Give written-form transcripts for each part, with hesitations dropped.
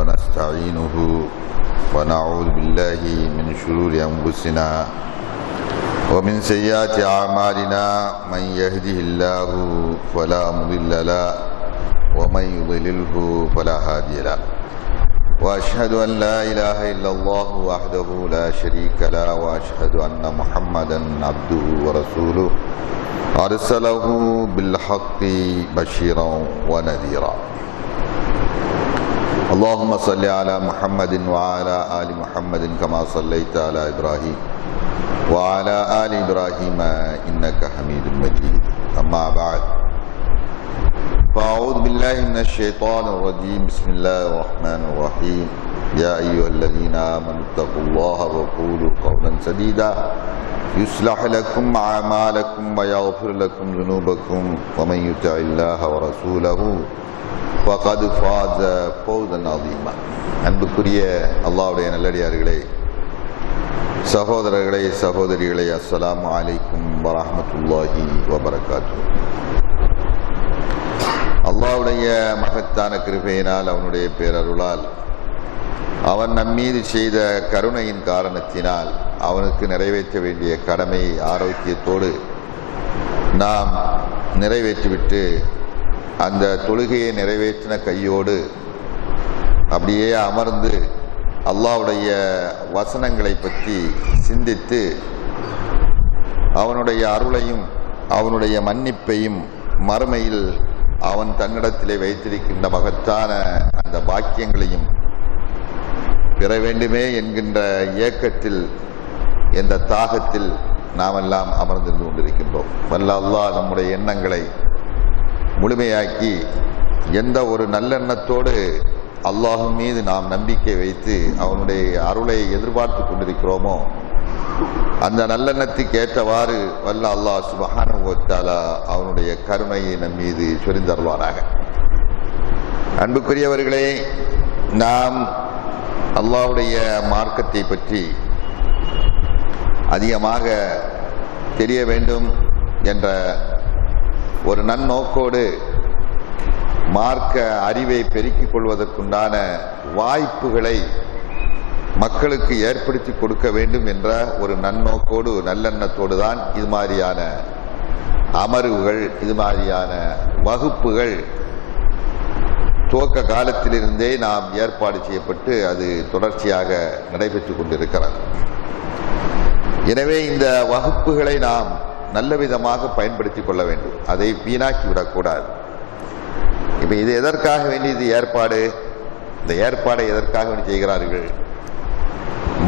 ونستعينه ونعوذ بالله من شرور أنفسنا ومن سيئات أعمالنا من يهده الله فلا مضل له ومن يضلله فلا هادي له وأشهد أن لا إله إلا الله وحده لا شريك له وأشهد أن محمدا عبده ورسوله أرسله بالحق بشيرا ونذيرا اللهم صل على محمد وعلى آل محمد كما صليت على إبراهيم وعلى آل إبراهيم إنك حميد مجيد أما بعد فأعوذ بالله من الشيطان الرجيم بسم الله الرحمن الرحيم يا أيها الذين آمنوا اتقوا الله وقولوا قولا سديدا يصلح لكم أعمالكم ويغفر لكم ذنوبكم ومن يطع الله ورسوله فقد فاز فوزا عظيما அன்புக்குரிய அல்லாஹ்வுடைய நல்லடியார்களே, சகோதரர்களே, சகோதரிகளே, அஸ்ஸலாமு அலைக்கும் வரஹ்மத்துல்லாஹி வபரகாத்துஹு. அல்லாஹ்வுடைய மகத்தான கிருபையினால், அவனுடைய பேரருளால், அவன் நம்மீது செய்த கருணையின் காரணத்தினால் அவனுக்கு நிறைவேற்ற வேண்டிய கடமை ஆரோக்கியத்தோடு நாம் நிறைவேற்றிவிட்டு அந்த தொழுகையை நிறைவேற்றின கையோடு அப்படியே அமர்ந்து அல்லாஹ்வுடைய வசனங்களை பற்றி சிந்தித்து அவனுடைய அருளையும் அவனுடைய மன்னிப்பையும் மறுமையில் அவன் தன்னிடத்திலே வைத்திருக்கின்ற மகத்தான அந்த பாக்கியங்களையும் பெற வேண்டுமே என்கின்ற ஏக்கத்தில், என்ற தாகத்தில் நாமெல்லாம் அமர்ந்திருந்து கொண்டிருக்கின்றோம். வல்ல அல்லாஹ் நம்முடைய எண்ணங்களை முழுமையாக்கி எந்த ஒரு நல்லெண்ணத்தோடு அல்லாஹ்வின் மீது நாம் நம்பிக்கை வைத்து அவனுடைய அருளை எதிர்பார்த்து கொண்டிருக்கிறோமோ அந்த நல்லெண்ணத்துக்கு ஏற்றவாறு வல்ல அல்லாஹ் சுப்ஹானஹு வ தஆலா அவனுடைய கருணையை நம் மீது சொரிந்தருள்வாராக. அன்புக்குரியவர்களே, நாம் அல்லாஹ்வுடைய மார்க்கத்தை பற்றி அதிகமாக தெரிய வேண்டும் என்ற ஒரு நன்னோக்கோடு மார்க்க அறிவை பெருக்கிக் கொள்வதற்குண்டான வாய்ப்புகளை மக்களுக்கு ஏற்படுத்தி கொடுக்க வேண்டும் என்ற ஒரு நன்னோக்கோடு, நல்லெண்ணத்தோடு தான் இது மாதிரியான அமர்வுகள், இது மாதிரியான வகுப்புகள் துவக்க காலத்திலிருந்தே நாம் ஏற்பாடு செய்யப்பட்டு அது தொடர்ச்சியாக நடைபெற்று கொண்டிருக்கிறது. எனவே இந்த வகுப்புகளை நாம் நல்ல விதமாக பயன்படுத்தி கொள்ள வேண்டும், அதை வீணாக்கி விடக்கூடாது. இப்போ இது எதற்காக வேண்டி இது ஏற்பாடு? இந்த ஏற்பாடை எதற்காக வேண்டி செய்கிறார்கள்?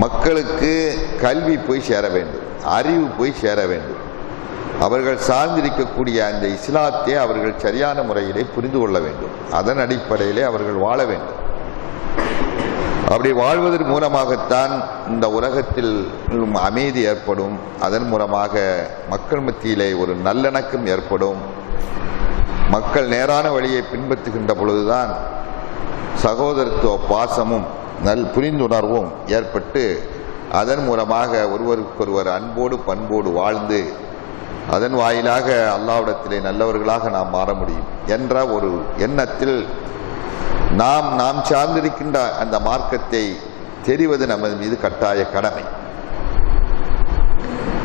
மக்களுக்கு கல்வி போய் சேர வேண்டும், அறிவு போய் சேர வேண்டும், அவர்கள் சார்ந்திருக்கக்கூடிய அந்த இஸ்லாத்தை அவர்கள் சரியான முறையிலே புரிந்து கொள்ள வேண்டும், அதன் அடிப்படையிலே அவர்கள் வாழ வேண்டும். அப்படி வாழ்வதன் மூலமாகத்தான் இந்த உலகத்தில் அமைதி ஏற்படும், அதன் மூலமாக மக்கள் மத்தியிலே ஒரு நல்லிணக்கம் ஏற்படும். மக்கள் நேரான வழியை பின்பற்றுகின்ற பொழுதுதான் சகோதரத்துவ பாசமும் புரிந்துணர்வும் ஏற்பட்டு அதன் மூலமாக ஒருவருக்கொருவர் அன்போடு பண்போடு வாழ்ந்து அதன் வாயிலாக அல்லாஹ்விடத்திலே நல்லவர்களாக நாம் மாற முடியும் என்ற ஒரு எண்ணத்தில் நாம் சார்ந்திருக்கின்ற அந்த மார்க்கத்தை தெரிவது நமது மீது கட்டாய கடமை.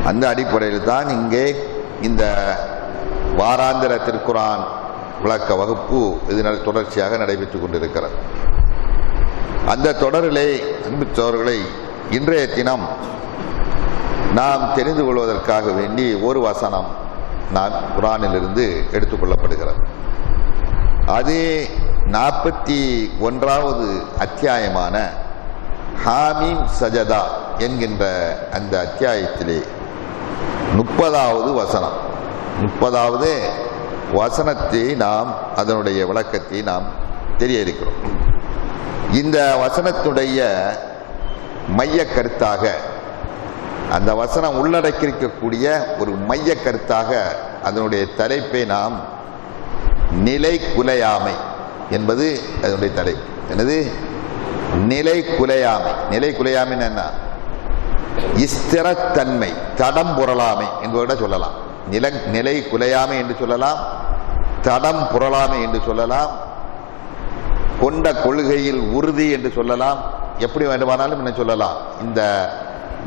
அந்த அடிப்படையில் தான் இங்கே இந்த வாராந்திர திருக்குரான் விளக்க வகுப்பு இதனால் தொடர்ச்சியாக நடைபெற்றுக் கொண்டிருக்கிறது. அந்த தொடரிலே அன்புச்சோர்களை இன்றைய தினம் நாம் தெரிந்து கொள்வதற்காக வேண்டி ஒரு வசனம் நான் குரானிலிருந்து எடுத்துக்கொள்ளப்படுகிறது. அது 41வது அத்தியாயமான ஹாமீம் சஜதா என்கின்ற அந்த அத்தியாயத்திலே 30வது வசனம், 30வது வசனத்தை நாம் அதனுடைய விளக்கத்தை நாம் தெரிய இருக்கிறோம். இந்த வசனத்துடைய மைய கருத்தாக, அந்த வசனம் உள்ளடக்கியிருக்கக்கூடிய ஒரு மைய கருத்தாக அதனுடைய தலைப்பை நாம் நிலை குலையாமை என்பது அதனுடைய தலைப்பு. என்னது? நிலை குலையாமை. நிலை குலையாமை என்ன? ஸ்திரத்தன்மை, தடம் புரளாமை என்பதை சொல்லலாம். நிலை குலையாமை என்று சொல்லலாம், தடம் புரளாமை என்று சொல்லலாம். கொண்ட கொள்கையில் உறுதி என்று சொல்லலாம், எப்படி வேண்டுமானாலும் என்ன சொல்லலாம்.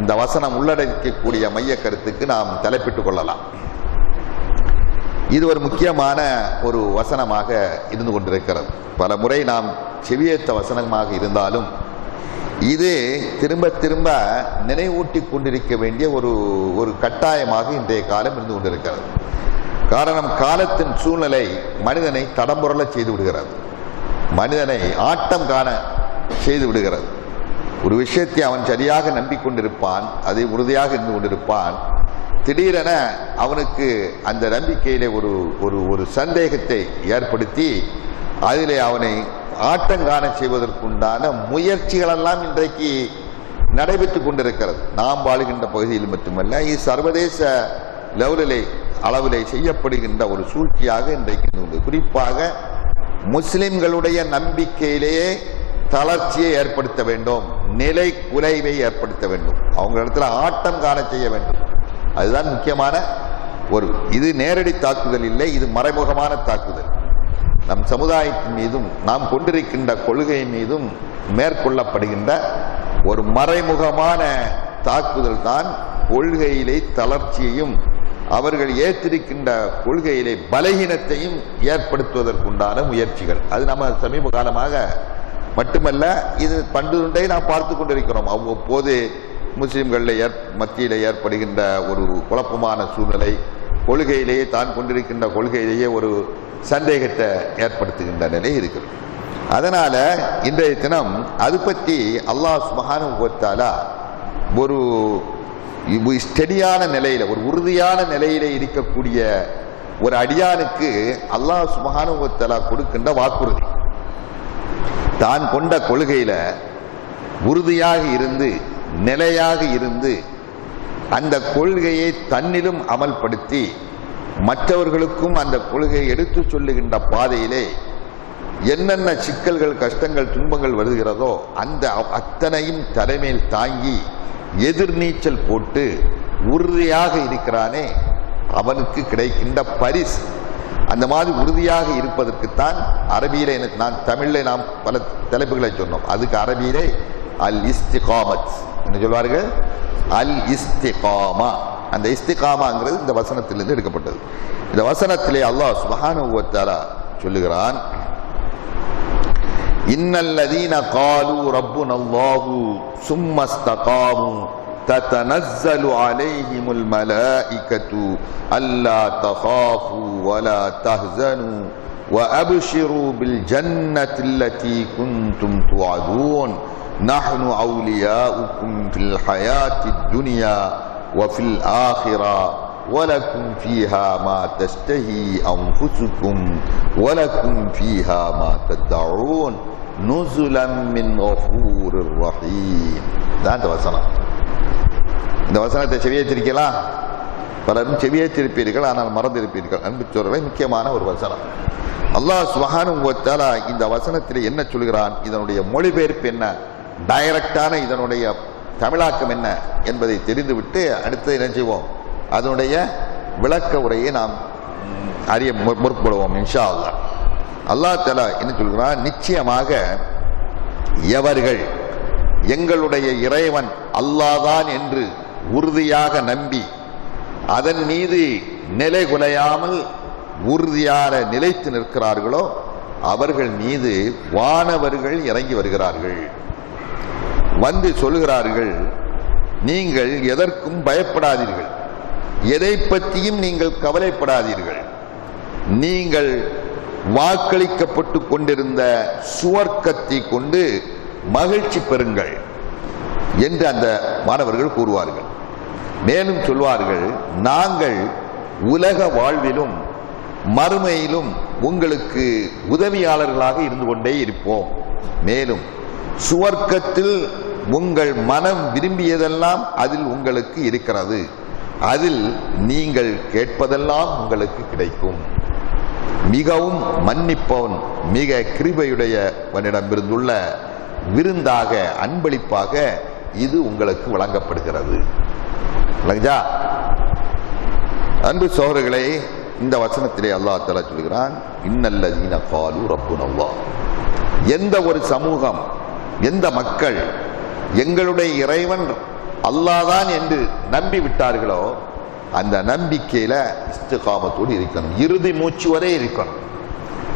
இந்த வசனம் உள்ளடக்கக்கூடிய மைய கருத்துக்கு நாம் தலைப்பிட்டுக் கொள்ளலாம். இது ஒரு முக்கியமான ஒரு வசனமாக இருந்து கொண்டிருக்கிறது. பல முறை நாம் செவியேற்ற வசனமாக இருந்தாலும் இது திரும்ப திரும்ப நினைவூட்டி கொண்டிருக்க வேண்டிய ஒரு கட்டாயமாக இன்றைய காலம் இருந்து கொண்டிருக்கிறது. காரணம், காலத்தின் சூழ்நிலை மனிதனை தடம்புரள செய்து விடுகிறது, மனிதனை ஆட்டம் காண செய்து விடுகிறது. ஒரு விஷயத்தை அவன் சரியாக நம்பிக்கொண்டிருப்பான், அதை உறுதியாக இருந்து கொண்டிருப்பான். திடீரென அவனுக்கு அந்த நம்பிக்கையிலே ஒரு சந்தேகத்தை ஏற்படுத்தி அதிலே அவனை ஆட்டங்காண செய்வதற்குண்டான முயற்சிகளெல்லாம் இன்றைக்கு நடைபெற்று கொண்டிருக்கிறது. நாம் வாழுகின்ற பகுதியில் மட்டுமல்ல, இது சர்வதேச அளவிலே செய்யப்படுகின்ற ஒரு சூழ்ச்சியாக இன்றைக்கு உண்டு. குறிப்பாக முஸ்லிம்களுடைய நம்பிக்கையிலேயே தளர்ச்சியை ஏற்படுத்த வேண்டும், நிலை குலைவை ஏற்படுத்த வேண்டும், அவங்க இடத்துல ஆட்டம் காண செய்ய வேண்டும். அதுதான் முக்கியமான இது நேரடி தாக்குதல் இல்லை, இது மறைமுகமான தாக்குதல். நம் சமுதாயத்தின் மீதும் நாம் கொண்டிருக்கின்ற கொள்கை மீதும் மேற்கொள்ளப்படுகின்ற ஒரு மறைமுகமான தாக்குதல் தான் கொள்கையிலே தளர்ச்சியையும் அவர்கள் ஏற்றிருக்கின்ற கொள்கையிலே பலகீனத்தையும் ஏற்படுத்துவதற்குண்டான முயற்சிகள். அது நம்ம சமீப காலமாக மட்டுமல்ல, இது பண்டுண்டை நாம் பார்த்து கொண்டிருக்கிறோம். அவ்வப்போது முஸ்லிம்களில் மத்தியில் ஏற்படுகின்ற ஒரு குழப்பமான சூழ்நிலை, கொள்கையிலேயே தான் கொண்டிருக்கின்ற கொள்கையிலேயே ஒரு சந்தேகத்தை ஏற்படுத்துகின்ற நிலை இருக்கிறது. அதனால இன்றைய தினம் அது பற்றி அல்லாஹ் சுப்ஹானஹு வ தஆலா ஒரு ஸ்டெடியான நிலையில, ஒரு உறுதியான நிலையில இருக்கக்கூடிய ஒரு அடியானுக்கு அல்லாஹ் சுப்ஹானஹு வ தஆலா கொடுக்கின்ற வாக்குறுதி, தான் கொண்ட கொள்கையில உறுதியாக இருந்து நிலையாக இருந்து அந்த கொள்கையை தன்னிலும் அமல்படுத்தி மற்றவர்களுக்கும் அந்த கொள்கையை எடுத்து சொல்லுகின்ற பாதையிலே என்னென்ன சிக்கல்கள், கஷ்டங்கள், துன்பங்கள் வருகிறதோ அந்த அத்தனையும் தலைமையில் தாங்கி எதிர்நீச்சல் போட்டு உறுதியாக இருக்கிறானே அவனுக்கு கிடைக்கின்ற பரிசு. அந்த மாதிரி உறுதியாக இருப்பதற்குத்தான் அரபியிலே, நான் தமிழில் நாம் பல தலைப்புகளை சொன்னோம், அதுக்கு அரபியிலே அல் இஸ்திகாமத் என்ன சொல்வார்கள், அல் இஸ்திகாமா. அந்த இஸ்திகாமாங்கிறது இந்த வசனத்திலிருந்து எடுக்கப்பட்டது. இந்த வசனத்திலே அல்லாஹ் சுப்ஹானஹு வ தஆலா சொல்லுகிறான், இன்னல்லதீன காலு ரப்புனல்லாஹு சும்ம இஸ்தகாமு ததனஸ்ஸலு அலைஹிமுல் மலாயிகத்து அல்லா தகாஃபு வலா தஹ்ஸனு வஅப்ஷிரு பில் ஜன்னத்தி அல்லதி குன்தும் துஅதூன் நஹ்னு அவுலியாஉக்கும் ஃபில் ஹயாத்தித் துன்யா وفي الآخرة ولكم فيها ما تشتهي أنفسكم ولكم فيها ما تدعون نزلا من غفور رحيم. தான் இந்த வசனம். இந்த வசனத்தை செவியேற்றிருக்கலாம், பலரும் செவியேற்றிருப்பீர்கள், ஆனால் மறந்திருப்பீர்கள். அன்பு சோழர்களே, முக்கியமான ஒரு வசனம். அல்லாஹ் சுப்ஹானஹு வ தஆலா இந்த வசனத்தில் என்ன சொல்கிறான், இதனுடைய மொழிபெயர்ப்பு என்ன, டைரக்டான இதனுடைய தமிழாக்கம் என்ன என்பதை தெரிந்துவிட்டு அடுத்து என்ன செய்வோம், அதனுடைய விளக்க உரையை நாம் அறிய முற்படுவோம் இன்ஷா அல்லாஹ். அல்லாஹ் தஆலா என்ன சொல்கிறான், நிச்சயமாக எவர்கள் எங்களுடைய இறைவன் அல்லாஹ்தான் என்று உறுதியாக நம்பி அதன் மீது நிலை குலையாமல் உறுதியாக நிலைத்து நிற்கிறார்களோ அவர்கள் மீது வானவர்கள் இறங்கி வருகிறார்கள், வந்து சொல்கிறார்கள், நீங்கள் எதற்கும் பயப்படாதீர்கள், எதை பற்றியும் நீங்கள் கவலைப்படாதீர்கள், நீங்கள் வாக்களிக்கப்பட்டு கொண்டிருந்த சுவர்க்கத்தை கொண்டு மகிழ்ச்சி பெறுங்கள் என்று அந்த மாணவர்கள் கூறுவார்கள். மேலும் சொல்வார்கள், நாங்கள் உலக வாழ்விலும் மறுமையிலும் உங்களுக்கு உதவியாளர்களாக இருந்து கொண்டே இருப்போம். மேலும் சுவர்க்கத்தில் உங்கள் மனம் விரும்பியதெல்லாம் அதில் உங்களுக்கு இருக்கிறது, அதில் நீங்கள் கேட்பதெல்லாம் உங்களுக்கு கிடைக்கும். மிகவும் மன்னிப்பவன், மிக கிருபையுடையவனிடமிருந்துள்ள விருந்தாக, அன்பளிப்பாக இது உங்களுக்கு வழங்கப்படுகிறது. அன்பு சகோதரர்களே, இந்த வசனத்திலே அல்லாஹ் தஆலா சொல்கிறான், இன்னல்லதீன காலு ரப்புனல்லாஹ், எந்த ஒரு சமூகம், எந்த மக்கள் எங்களுடைய இறைவன் அல்லாஹ்தான் என்று நம்பி விட்டார்களோ அந்த நம்பிக்கையில இஸ்திகாமத்தோடு இருக்கணும், இறுதி மூச்சு வரை இருக்கணும்.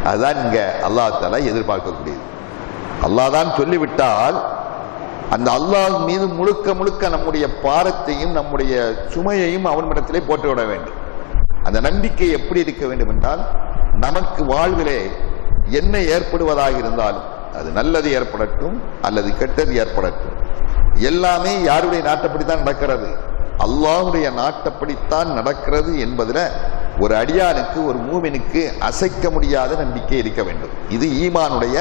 அதுதான் இங்க அல்லாஹ் தஆலா எதிர்பார்க்கக்கூடியது. அல்லாஹ் தான் சொல்லிவிட்டால் அந்த அல்லாஹ் மீது முழுக்க முழுக்க நம்முடைய பாரத்தையும் நம்முடைய சுமையையும் அவனிடத்திலே போட்டு விட வேண்டும். அந்த நம்பிக்கை எப்படி இருக்க வேண்டும் என்றால், நமக்கு வாழ்விலே என்ன ஏற்படுவதாக இருந்தாலும் அது நல்லது ஏற்படட்டும் அல்லது கெட்டது ஏற்படட்டும், எல்லாமே யாருடைய நாட்டப்படித்தான் நடக்கிறது, அல்லாஹ்வுடைய நாட்டப்படித்தான் நடக்கிறது என்பதில் ஒரு அடியானுக்கு, ஒரு மூமினுக்கு அசைக்க முடியாத நம்பிக்கை இருக்க வேண்டும். இது ஈமானுடைய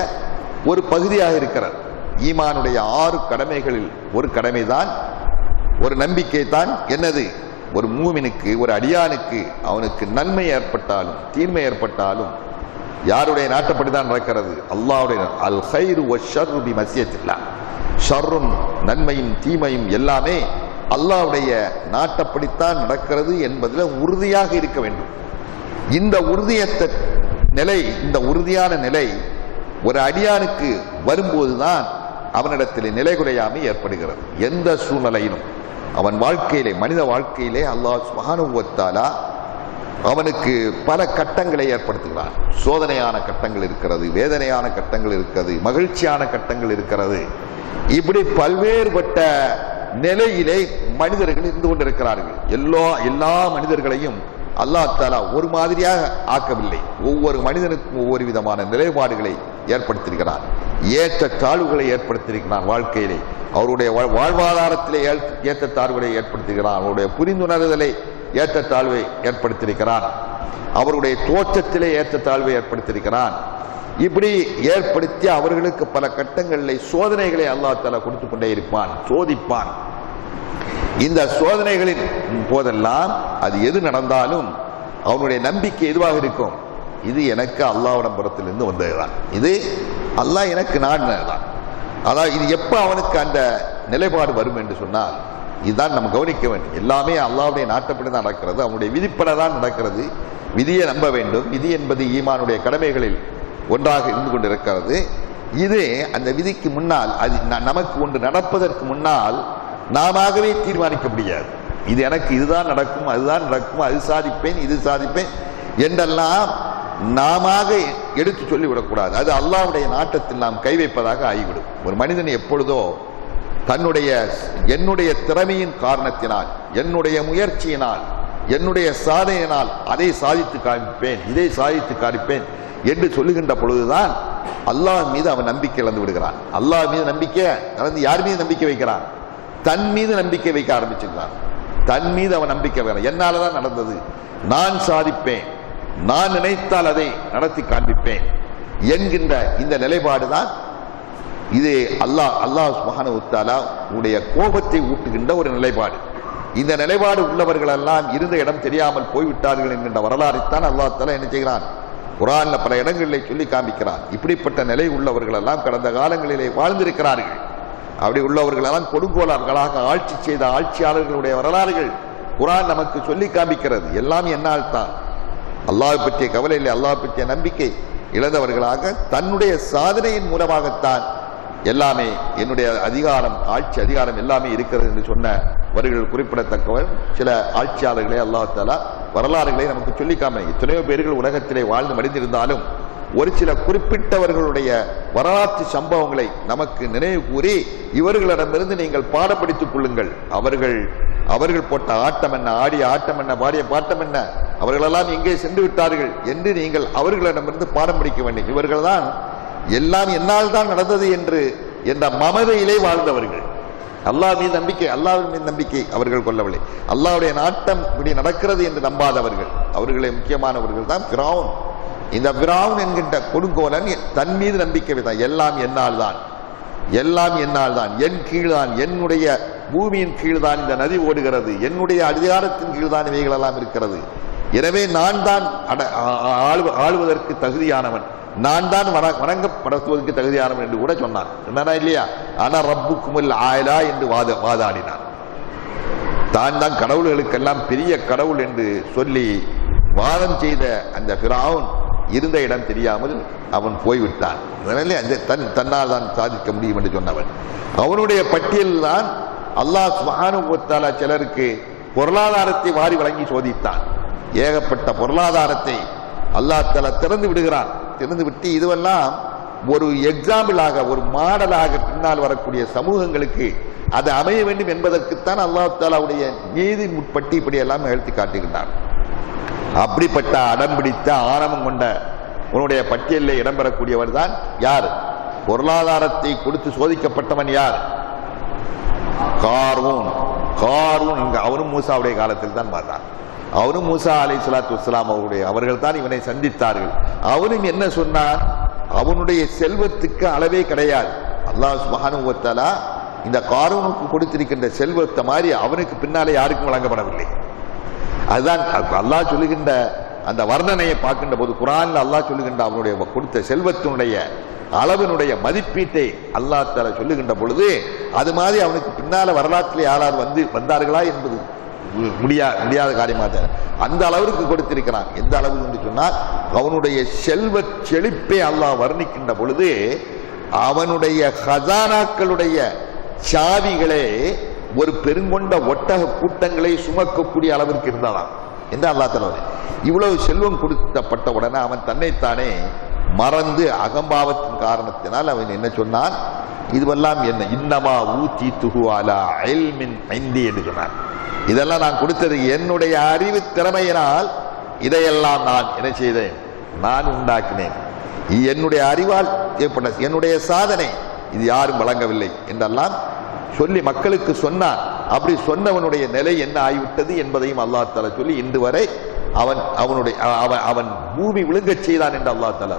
ஒரு பகுதியாக இருக்கிறது. ஈமானுடைய 6 கடமைகளில் ஒரு கடமைதான், ஒரு நம்பிக்கை தான். என்னது? ஒரு மூமினுக்கு, ஒரு அடியானுக்கு அவனுக்கு நன்மை ஏற்பட்டாலும் தீன்மை ஏற்பட்டாலும் யாருடைய நாட்டப்படிதான் நடக்கிறது? அல்லாஹ்வுடைய. அல் கைரு வஷ்ஷர்ரு பிமசியத்தில்லாஹ், ஷர்ரும் நன்மையும் தீமையும் எல்லாமே அல்லாஹ்வுடைய நாட்டப்படித்தான் நடக்கிறது என்பதில் உறுதியாக இருக்க வேண்டும். இந்த உறுதியற்ற நிலை, இந்த உறுதியான நிலை ஒரு அடியானுக்கு வரும்போதுதான் அவனிடத்தில் நிலை குறையாமை ஏற்படுகிறது. எந்த சூழ்நிலையிலும் அவன் வாழ்க்கையிலே, மனித வாழ்க்கையிலே அல்லாஹ் சுப்ஹானஹு வ தஆலா அவனுக்கு பல கட்டங்களை ஏற்படுத்துகிறான். சோதனையான கட்டங்கள் இருக்கிறது, வேதனையான கட்டங்கள் இருக்கிறது, மகிழ்ச்சியான கட்டங்கள் இருக்கிறது. இப்படி பல்வேறுபட்ட நிலையிலே மனிதர்கள் இருந்து கொண்டிருக்கிறார்கள். எல்லா மனிதர்களையும் அல்லாஹ் தஆலா ஒரு மாதிரியாக ஆக்கவில்லை. ஒவ்வொரு மனிதனுக்கும் ஒவ்வொரு விதமான நிலைப்பாடுகளை ஏற்படுத்தியிருக்கிறான், ஏற்ற தாழ்வுகளை ஏற்படுத்தியிருக்கிறான். வாழ்க்கையிலே அவருடைய வாழ்வாதாரத்திலே ஏற்ற தாழ்வுகளை ஏற்படுத்துகிறான், அவருடைய புரிந்துணர்தலை ஏற்ற தாழ்வை ஏற்படுத்தியிருக்கிறான், அவருடைய தோற்றத்திலே ஏற்ற தாழ்வை ஏற்படுத்தியிருக்கிறான். இப்படி ஏற்படுத்தி அவர்களுக்கு பல கட்டங்களில் சோதனைகளை அல்லாஹ் தஆலா கொடுத்து கொண்டே இருப்பான், சோதிப்பான். இந்த சோதனைகளின் போதெல்லாம் அது எது நடந்தாலும் அவனுடைய நம்பிக்கை எதுவாக இருக்கும்? இது எனக்கு அல்லாஹ்வின் புறத்திலிருந்து வந்ததுதான், இது அல்லாஹ் எனக்கு நாடினதுதான். அதாவது இது எப்ப அவனுக்கு அந்த நிலைப்பாடு வரும் என்று சொன்னால், இதுதான் நம்ம கவனிக்க வேண்டும். எல்லாமே அல்லாஹ்வுடைய நாட்டப்படி தான் நடக்கிறது, அவனுடைய விதிப்பட தான் நடக்கிறது. விதியை நம்ப வேண்டும். விதி என்பது ஈமானுடைய கடமைகளில் ஒன்றாக இருந்து கொண்டிருக்கிறது. இது அந்த விதிக்கு முன்னால், அது நமக்கு ஒன்று நடப்பதற்கு முன்னால் நாமவே தீர்மானிக்க முடியாது. இது எனக்கு இதுதான் நடக்கும், அதுதான் நடக்கும், அது சாதிப்பேன், இது சாதிப்பேன் என்றெல்லாம் நாம எடுத்து சொல்லிவிடக்கூடாது. அது அல்லாஹ்வுடைய நாட்டத்தில் நாம் கை வைப்பதாக ஆகிவிடும். ஒரு மனிதன் எப்பொழுதோ என்னுடைய திறமையின் காரணத்தினால், என்னுடைய முயற்சியினால், என்னுடைய சாதனையினால் அதை சாதித்து காண்பிப்பேன், இதை சாதித்து காண்பிப்பேன் என்று சொல்லுகின்ற பொழுதுதான் அல்லாஹ் மீது அவன் நம்பிக்கை இழந்து விடுகிறான். அல்லாஹ் மீது நம்பிக்கை இழந்து யார் மீது நம்பிக்கை வைக்கிறான்? தன் மீது நம்பிக்கை வைக்க ஆரம்பிச்சிருக்கிறான். தன் மீது அவன் நம்பிக்கை வைக்கிறான். என்னாலதான் நடந்தது, நான் சாதிப்பேன், நான் நினைத்தால் அதை நடத்தி காண்பிப்பேன் என்கின்ற இந்த நிலைப்பாடு தான் இது அல்லாஹ் சுப்ஹானஹு வ தஆலா உடைய கோபத்தை ஊட்டுகின்ற ஒரு நிலைப்பாடு. இந்த நிலைப்பாடு உள்ளவர்கள் எல்லாம் இருந்த இடம் தெரியாமல் போய்விட்டார்கள் என்கின்ற வரலாறைத்தான் அல்லாஹ் தஆலா என்ன செய்கிறான்? குர்ஆன்ல பல இடங்களில் சொல்லி காண்பிக்கிறான். இப்படிப்பட்ட நிலை உள்ளவர்கள் எல்லாம் கடந்த காலங்களிலே வாழ்ந்திருக்கிறார்கள். அப்படி உள்ளவர்கள் எல்லாம் கொடுங்கோலர்களாக ஆட்சி செய்த ஆட்சியாளர்களுடைய வரலாறுகள் குர்ஆன் நமக்கு சொல்லி காண்பிக்கிறது. எல்லாம் என்னால் தான். அல்லாஹ் பற்றிய கவலை இல்லை, அல்லாஹ் பற்றிய நம்பிக்கை இழந்தவர்களாக தன்னுடைய சாதனையின் மூலமாகத்தான் எல்லாமே, என்னுடைய அதிகாரம், ஆட்சி அதிகாரம் எல்லாமே இருக்கிறது என்று சொன்னவர்கள் குறிப்பிடத்தக்கவர். சில ஆட்சியாளர்களை அல்லாஹ் தஆலா வரலாறுகளை நமக்கு சொல்லிக்காம, எத்தனையோ பேர்கள் உலகத்திலே வாழ்ந்து மடிந்திருந்தாலும் ஒரு சில குறிப்பிட்டவர்களுடைய வரலாற்று சம்பவங்களை நமக்கு நினைவு கூறி இவர்களிடமிருந்து நீங்கள் பாடப்படுத்திக் கொள்ளுங்கள். அவர்கள் போட்ட ஆட்டம் என்ன, ஆடிய ஆட்டம் என்ன, பாடிய பாட்டம் என்ன, அவர்களெல்லாம் எங்கே சென்று விட்டார்கள் என்று நீங்கள் அவர்களிடமிருந்து பாடம் படிக்க வேண்டும். இவர்கள் தான் எல்லாம் என்னால் தான் நடந்தது என்ற மமதையிலே வாழ்ந்தவர்கள். அல்லாஹ் மீது நம்பிக்கை, அல்லாஹ்வின் மீது நம்பிக்கை அவர்கள் கொள்ளவில்லை. அல்லாஹ்வுடைய நாட்டம் இப்படி நடக்கிறது என்று நம்பாதவர்கள், அவர்களே முக்கியமானவர்கள் தான் ஃபிரௌன். இந்த ஃபிரௌன் என்கின்ற கொடுங்கோலன் தன் மீது நம்பிக்கை வைத்தான். எல்லாம் என்னால் தான், எல்லாம் என்னால் தான், என் கீழ்தான், என்னுடைய பூமியின் கீழ்தான் இந்த நதி ஓடுகிறது, என்னுடைய அதிகாரத்தின் கீழ்தான் இவைகள் எல்லாம் இருக்கிறது, எனவே நான் தான் ஆளுவதற்கு தகுதியானவன், நான் தான் வணங்கப்படுவதற்கு தகுதியானவன் என்று கூட சொன்னான். என்னன்னா இல்லையா? ஆனா ரப்புக்குமுல் ஆயிலா என்று வாதாடினான். தான் தான் கடவுள்களுக்கெல்லாம் பெரிய கடவுள் என்று சொல்லி வாதம் செய்த அந்த ஃபிரௌன் இருந்த இடம் தெரியாமல் அவன் போய்விட்டான். தன்னால் தான் சாதிக்க முடியும் என்று சொன்னவன். அவனுடைய பட்டியல் தான் அல்லாஹ் சுப்ஹானஹு வ தஆலா சிலருக்கு பொருளாதாரத்தை வாரி வழங்கி சோதித்தான். ஏகப்பட்ட பொருளாதாரத்தை அல்லாஹ் தஆலா திறந்து விடுகிறான். திறந்து விட்டு இதுவெல்லாம் ஒரு எக்ஸாம்பிளாக, ஒரு மாடலாக பின்னால் வரக்கூடிய சமூகங்களுக்கு அது அமைய வேண்டும் என்பதற்குத்தான் அல்லாஹ் தஆலாவுடைய நீதி முற்பட்டு இப்படி எல்லாம் நிகழ்த்தி காட்டுகின்றான். அப்படிப்பட்ட அடம் பிடித்த ஆணவம் கொண்ட உன்னுடைய பட்டியலில் இடம்பெறக்கூடியவர் தான் யார்? பொருளாதாரத்தை கொடுத்து சோதிக்கப்பட்டவன் யார்? காரூன். அவரும் மூசாவுடைய காலத்தில் தான் பார்த்தான். அவரும் மூசா அலைஹிஸ்ஸலாத்து வஸ்ஸலாம் அவர்கள் தான் இவனை சந்தித்தார்கள். அவனும் என்ன சொன்னான்? அவனுடைய செல்வத்துக்கு அளவே கிடையாது. அல்லாஹ் சுப்ஹானஹு வ தஆலா இந்த காரூனுக்கு கொடுத்திருக்கின்ற செல்வத்தை மாதிரி அவனுக்கு பின்னாலே யாருக்கும் வழங்கப்படவில்லை. அதுதான் அல்லாஹ் சொல்லுகின்ற அந்த வர்ணனையை பார்க்கின்ற போது, குர்ஆன்ல அல்லாஹ் சொல்லுகின்ற அவனுடைய கொடுத்த செல்வத்தினுடைய அளவினுடைய மதிப்பீட்டை அல்லாஹ் தஆலா சொல்லுகின்ற பொழுது, அது மாதிரி அவனுக்கு பின்னால வரலாற்றில் யாராவது வந்தார்களா என்பது முடியாத காரியமாக அந்த அளவிற்கு கொடுத்திருக்கிறான். எந்த அளவு என்று சொன்னால், அவனுடைய செல்வ செழிப்பை அல்லாஹ் வர்ணிக்கின்ற பொழுது அவனுடைய ஹசானாக்களுடைய சாவிகளே ஒரு பெருங்கொண்ட ஒட்டக கூட்டங்களை சுமக்கக்கூடிய அளவிற்கு இருந்தாலாம் என்று அல்லாஹ் தஆலா. இவ்வளவு செல்வம் கொடுத்தப்பட்ட உடனே அவன் தன்னைத்தானே மறந்து அகம்பாவத்தின் காரணத்தினால் அவன் என்ன சொன்னான்? இதுவெல்லாம் என்ன, இன்னமா ஊதீதுஹு அலா இல்மின் இன்தி என்று சொன்னான். இதெல்லாம் நான் கொடுத்தது என்னுடைய அறிவு திறமையினால், இதையெல்லாம் நான் என்ன செய்தேன்? நான் உண்டாக்கினேன். என்னுடைய அறிவால் ஏற்பட்ட என்னுடைய சாதனை, இது யாரும் வழங்கவில்லை என்றெல்லாம் சொல்லி மக்களுக்கு சொன்னான். அப்படி சொன்னவனுடைய நிலை என்ன ஆகிவிட்டது என்பதையும் அல்லாஹ் தஆலா சொல்லி இன்று வரை அவன் பூமி விழுங்கச் செய்தான் என்று அல்லாஹ் தஆலா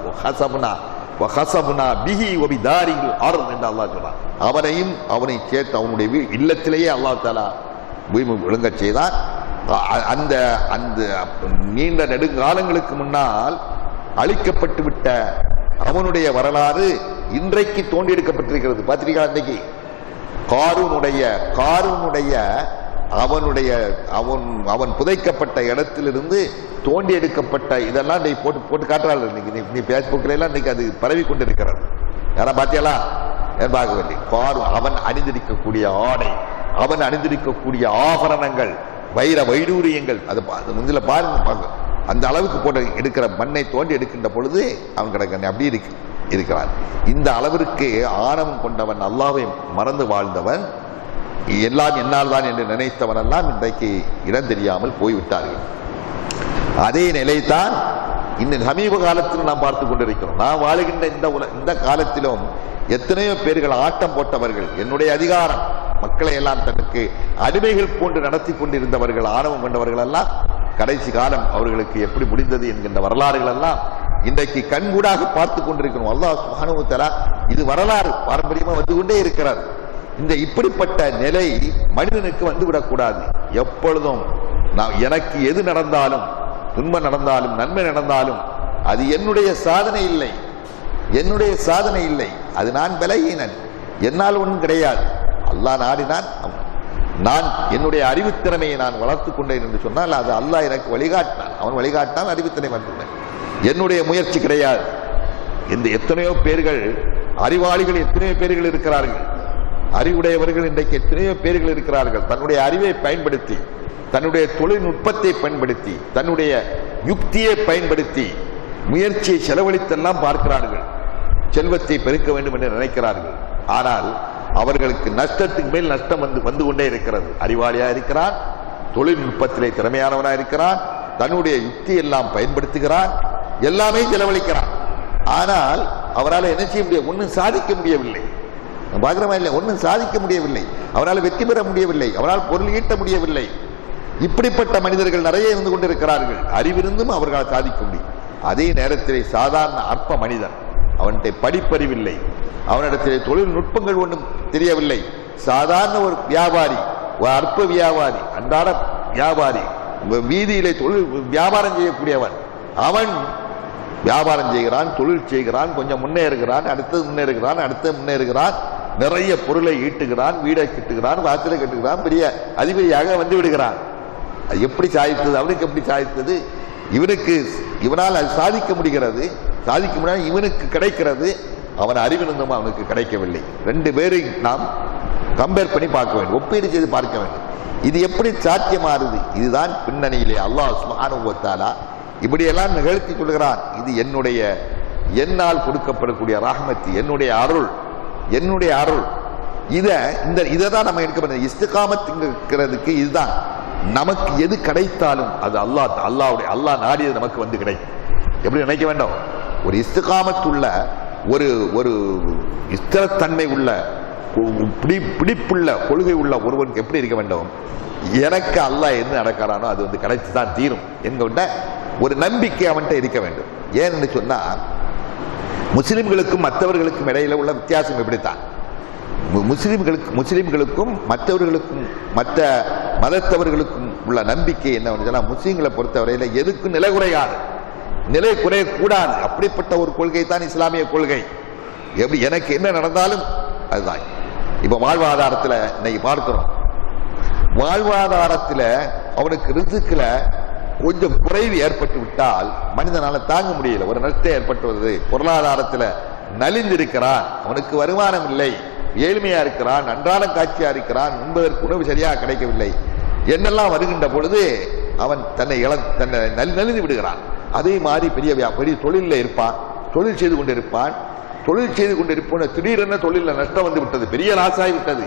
ஹஸப்னா பிஹி வ பிதாரில் அர்த் என்று அல்லாஹ் சொன்னான். அவனையும் அவனை சேர்த்து அவனுடைய இல்லத்திலேயே அல்லாஹ் தஆலா பூமி விழுங்கச் செய்தான். அந்த அந்த நீண்ட நெடுங்காலங்களுக்கு முன்னால் அழிக்கப்பட்டு விட்ட அவனுடைய வரலாறு இன்றைக்கு தோண்டி எடுக்கப்பட்டிருக்கிறது. பார்த்திருக்கா? இன்னைக்கு காரூனுடைய அவன் புதைக்கப்பட்ட இடத்திலிருந்து தோண்டி எடுக்கப்பட்ட இதெல்லாம் போட்டு போட்டு காட்டுறாள். இன்னைக்கு பேஸ்புக்ல எல்லாம் இன்னைக்கு அது பரவி கொண்டிருக்கிறது. யாரா பாத்தியாலா? பார்க்கவில்லை. அவன் அணிந்திருக்கக்கூடிய ஆடை, அவன் அணிந்திருக்கக்கூடிய ஆபரணங்கள், வைர வைடூரியங்கள், அது முந்தில பாருங்க. அந்த அளவுக்கு போட்டு எடுக்கிற மண்ணை தோண்டி எடுக்கின்ற பொழுது அவன் கிடக்க அப்படி இருக்கிறான். இந்த அளவிற்கு ஆணவம் கொண்டவன், அல்லாஹ்வை மறந்து வாழ்ந்தவன், எல்லாம் என்னால் தான் என்று நினைத்தவன் எல்லாம் இன்றைக்கு இடம் தெரியாமல் போய்விட்டார்கள். அதே நிலைதான் இன்னும் சமீப காலத்தில் நாம் பார்த்து கொண்டிருக்கிறோம். நான் வாழுகின்ற இந்த காலத்திலும் எத்தனையோ பேர்கள் ஆட்டம் போட்டவர்கள், என்னுடைய அதிகாரம், மக்களை எல்லாம் தனக்கு அடிமைகள் போன்று நடத்தி கொண்டிருந்தவர்கள், ஆணவம் கொண்டவர்கள் எல்லாம் கடைசி காலம் அவர்களுக்கு எப்படி முடிந்தது என்கின்ற வரலாறுகள் எல்லாம் இன்றைக்கு கண்கூடாக பார்த்து கொண்டிருக்கிறோம். அல்லாஹ் சுப்ஹானஹு வ தஆலா இது வரலாறு பாரம்பரியமா வந்து கொண்டே இருக்கிறார். இந்த இப்படிப்பட்ட நிலை மனிதனுக்கு வந்துவிடக்கூடாது. எப்பொழுதும் எனக்கு எது நடந்தாலும், துன்பம் நடந்தாலும் நன்மை நடந்தாலும், அது என்னுடைய சாதனை இல்லை, என்னுடைய சாதனை இல்லை, அது நான் பலகீனன், என்னால் ஒன்றும் கிடையாது. அல்லாஹ் நாடினான். நான் என்னுடைய அறிவுத்திறமையை நான் வளர்த்து கொண்டேன் என்று சொன்னால் அது அல்லாஹ் எனக்கு வழிகாட்டினான். அவன் வழிகாட்டினான், அறிவுத்திறமை வளர்த்துள்ளேன். என்னுடைய முயற்சி கிடையாது. இந்த எத்தனையோ பேர்கள், அறிவாளிகள் எத்தனையோ பேர்கள் இருக்கிறார்கள், அறிவுடையவர்கள் இன்றைக்கு எத்தனையோ பேர்கள் இருக்கிறார்கள். தன்னுடைய அறிவை பயன்படுத்தி, தன்னுடைய தொழில்நுட்பத்தை பயன்படுத்தி, தன்னுடைய யுக்தியை பயன்படுத்தி முயற்சியை செலவழித்தெல்லாம் பார்க்கிறார்கள். செல்வத்தை பெருக்க வேண்டும் என்று நினைக்கிறார்கள். ஆனால் அவர்களுக்கு நஷ்டத்துக்கு மேல் நஷ்டம் வந்து கொண்டே இருக்கிறது. அறிவாளியா இருக்கிறான், தொழில்நுட்பத்திலே திறமையானவனா இருக்கிறான், தன்னுடைய யுக்தி எல்லாம் பயன்படுத்துகிறான், எல்லாமே செலவழிக்கிறான். ஆனால் அவரால் என்ன செய்ய முடியும்? ஒன்றும் சாதிக்க முடியவில்லை. பாக்கிரமா இல்லை, ஒன்றும் சாதிக்க முடியவில்லை. அவரால் வெற்றி பெற முடியவில்லை, அவரால் பொருள் ஈட்ட முடியவில்லை. இப்படிப்பட்ட மனிதர்கள் நிறைய இருந்து கொண்டிருக்கிறார்கள். அறிவிருந்தும் அவர்களால் சாதிக்க முடியும். அதே நேரத்திலே சாதாரண அற்ப மனிதன், அவன்கிட்ட படிப்பறிவில்லை, அவனிடத்திலே தொழில்நுட்பங்கள் ஒன்றும் தெரியவில்லை, சாதாரண ஒரு வியாபாரி, ஒரு அற்ப வியாபாரி, அன்றாட வியாபாரி, வீதியிலே தொழில் வியாபாரம் செய்யக்கூடியவன், அவன் வியாபாரம் செய்கிறான், தொழில் செய்கிறான், கொஞ்சம் முன்னேறுகிறான், அடுத்தது முன்னேறுகிறான், அடுத்தது முன்னேறுகிறான், நிறைய பொருளை ஈட்டுகிறான், வீடை கட்டுகிறான், வாசலை கட்டுகிறான், பெரிய அதிபதியாக வந்து விடுகிறான். அது எப்படி சாதித்தது? அவனுக்கு எப்படி சாதித்தது? இவனால் அது சாதிக்க முடிகிறது, சாதிக்க முடியாது, இவனுக்கு கிடைக்கிறது, அவன் அறிவிருந்தும் அவனுக்கு கிடைக்கவில்லை. ரெண்டு பேரையும் நாம் கம்பேர் பண்ணி பார்க்க வேண்டும், ஒப்பீடு செய்து பார்க்க வேண்டும். இது எப்படி சாத்தியமாறுது? இதுதான் பின்னணியிலே அல்லாஹ் சுப்ஹானஹு வ தஆலா இப்படியெல்லாம் நிகழ்த்தி சொல்கிறான். இது என்னால் கொடுக்கப்படக்கூடிய ரஹ்மத், என்னுடைய அருள். இதை தான் நம்ம எடுக்க முடியும். இஸ்திகாமத்துங்கிறதுக்கு இதுதான். நமக்கு எது கிடைத்தாலும் அது அல்லாஹ் நாடியது நமக்கு வந்து கிடைக்கும். எப்படி நினைக்க வேண்டும்? ஒரு இஸ்திகாமத்துள்ள ஒரு ஸ்திரத்தன்மை உள்ள பிடிப்புள்ள கொள்கை உள்ள ஒருவனுக்கு எப்படி இருக்க வேண்டும்? எனக்கு அல்லாஹ் என்ன நடக்கிறானோ அது வந்து கிடைச்சுதான் தீரும் என்கின்ற ஒரு நம்பிக்கை அவன்கிட்ட இருக்க வேண்டும். ஏன்னு சொன்னா முஸ்லிம்களுக்கும் மற்றவர்களுக்கும் இடையில உள்ள வித்தியாசம் எப்படித்தான், முஸ்லிம்களுக்கும் மற்றவர்களுக்கும் மற்ற மதத்தவர்களுக்கும் உள்ள நம்பிக்கை என்னவென்று சொன்னால், முஸ்லிம்களை பொறுத்தவரையில எதுக்கும் நிலை குறையக்கூடாது. அப்படிப்பட்ட ஒரு கொள்கை தான் இஸ்லாமிய கொள்கை. எப்படி எனக்கு என்ன நடந்தாலும் அதுதான். இப்ப வாழ்வாதாரத்தில் இன்னைக்கு பார்க்கிறோம், வாழ்வாதாரத்தில் அவனுக்கு ரிஸ்க்ல கொஞ்சம் குறைவு ஏற்பட்டு விட்டால் மனிதனால தாங்க முடியல. ஒரு நஷ்டம் ஏற்பட்டுவது, பொருளாதாரத்தில் நலிந்திருக்கிறான், அவனுக்கு வருமானம் இல்லை, ஏழ்மையா இருக்கிறான், அன்றாட காட்சியா இருக்கிறான், உண்பதற்கு உணவு சரியாக கிடைக்கவில்லை என்னெல்லாம் வருகின்ற பொழுது அவன் தன்னை நலிந்து விடுகிறான். அதே மாதிரி பெரிய தொழிலில் இருப்பான், தொழில் செய்து கொண்டிருப்பான், திடீரென தொழிலில் நஷ்டம் வந்து விட்டது, பெரிய லாசாகி விட்டது.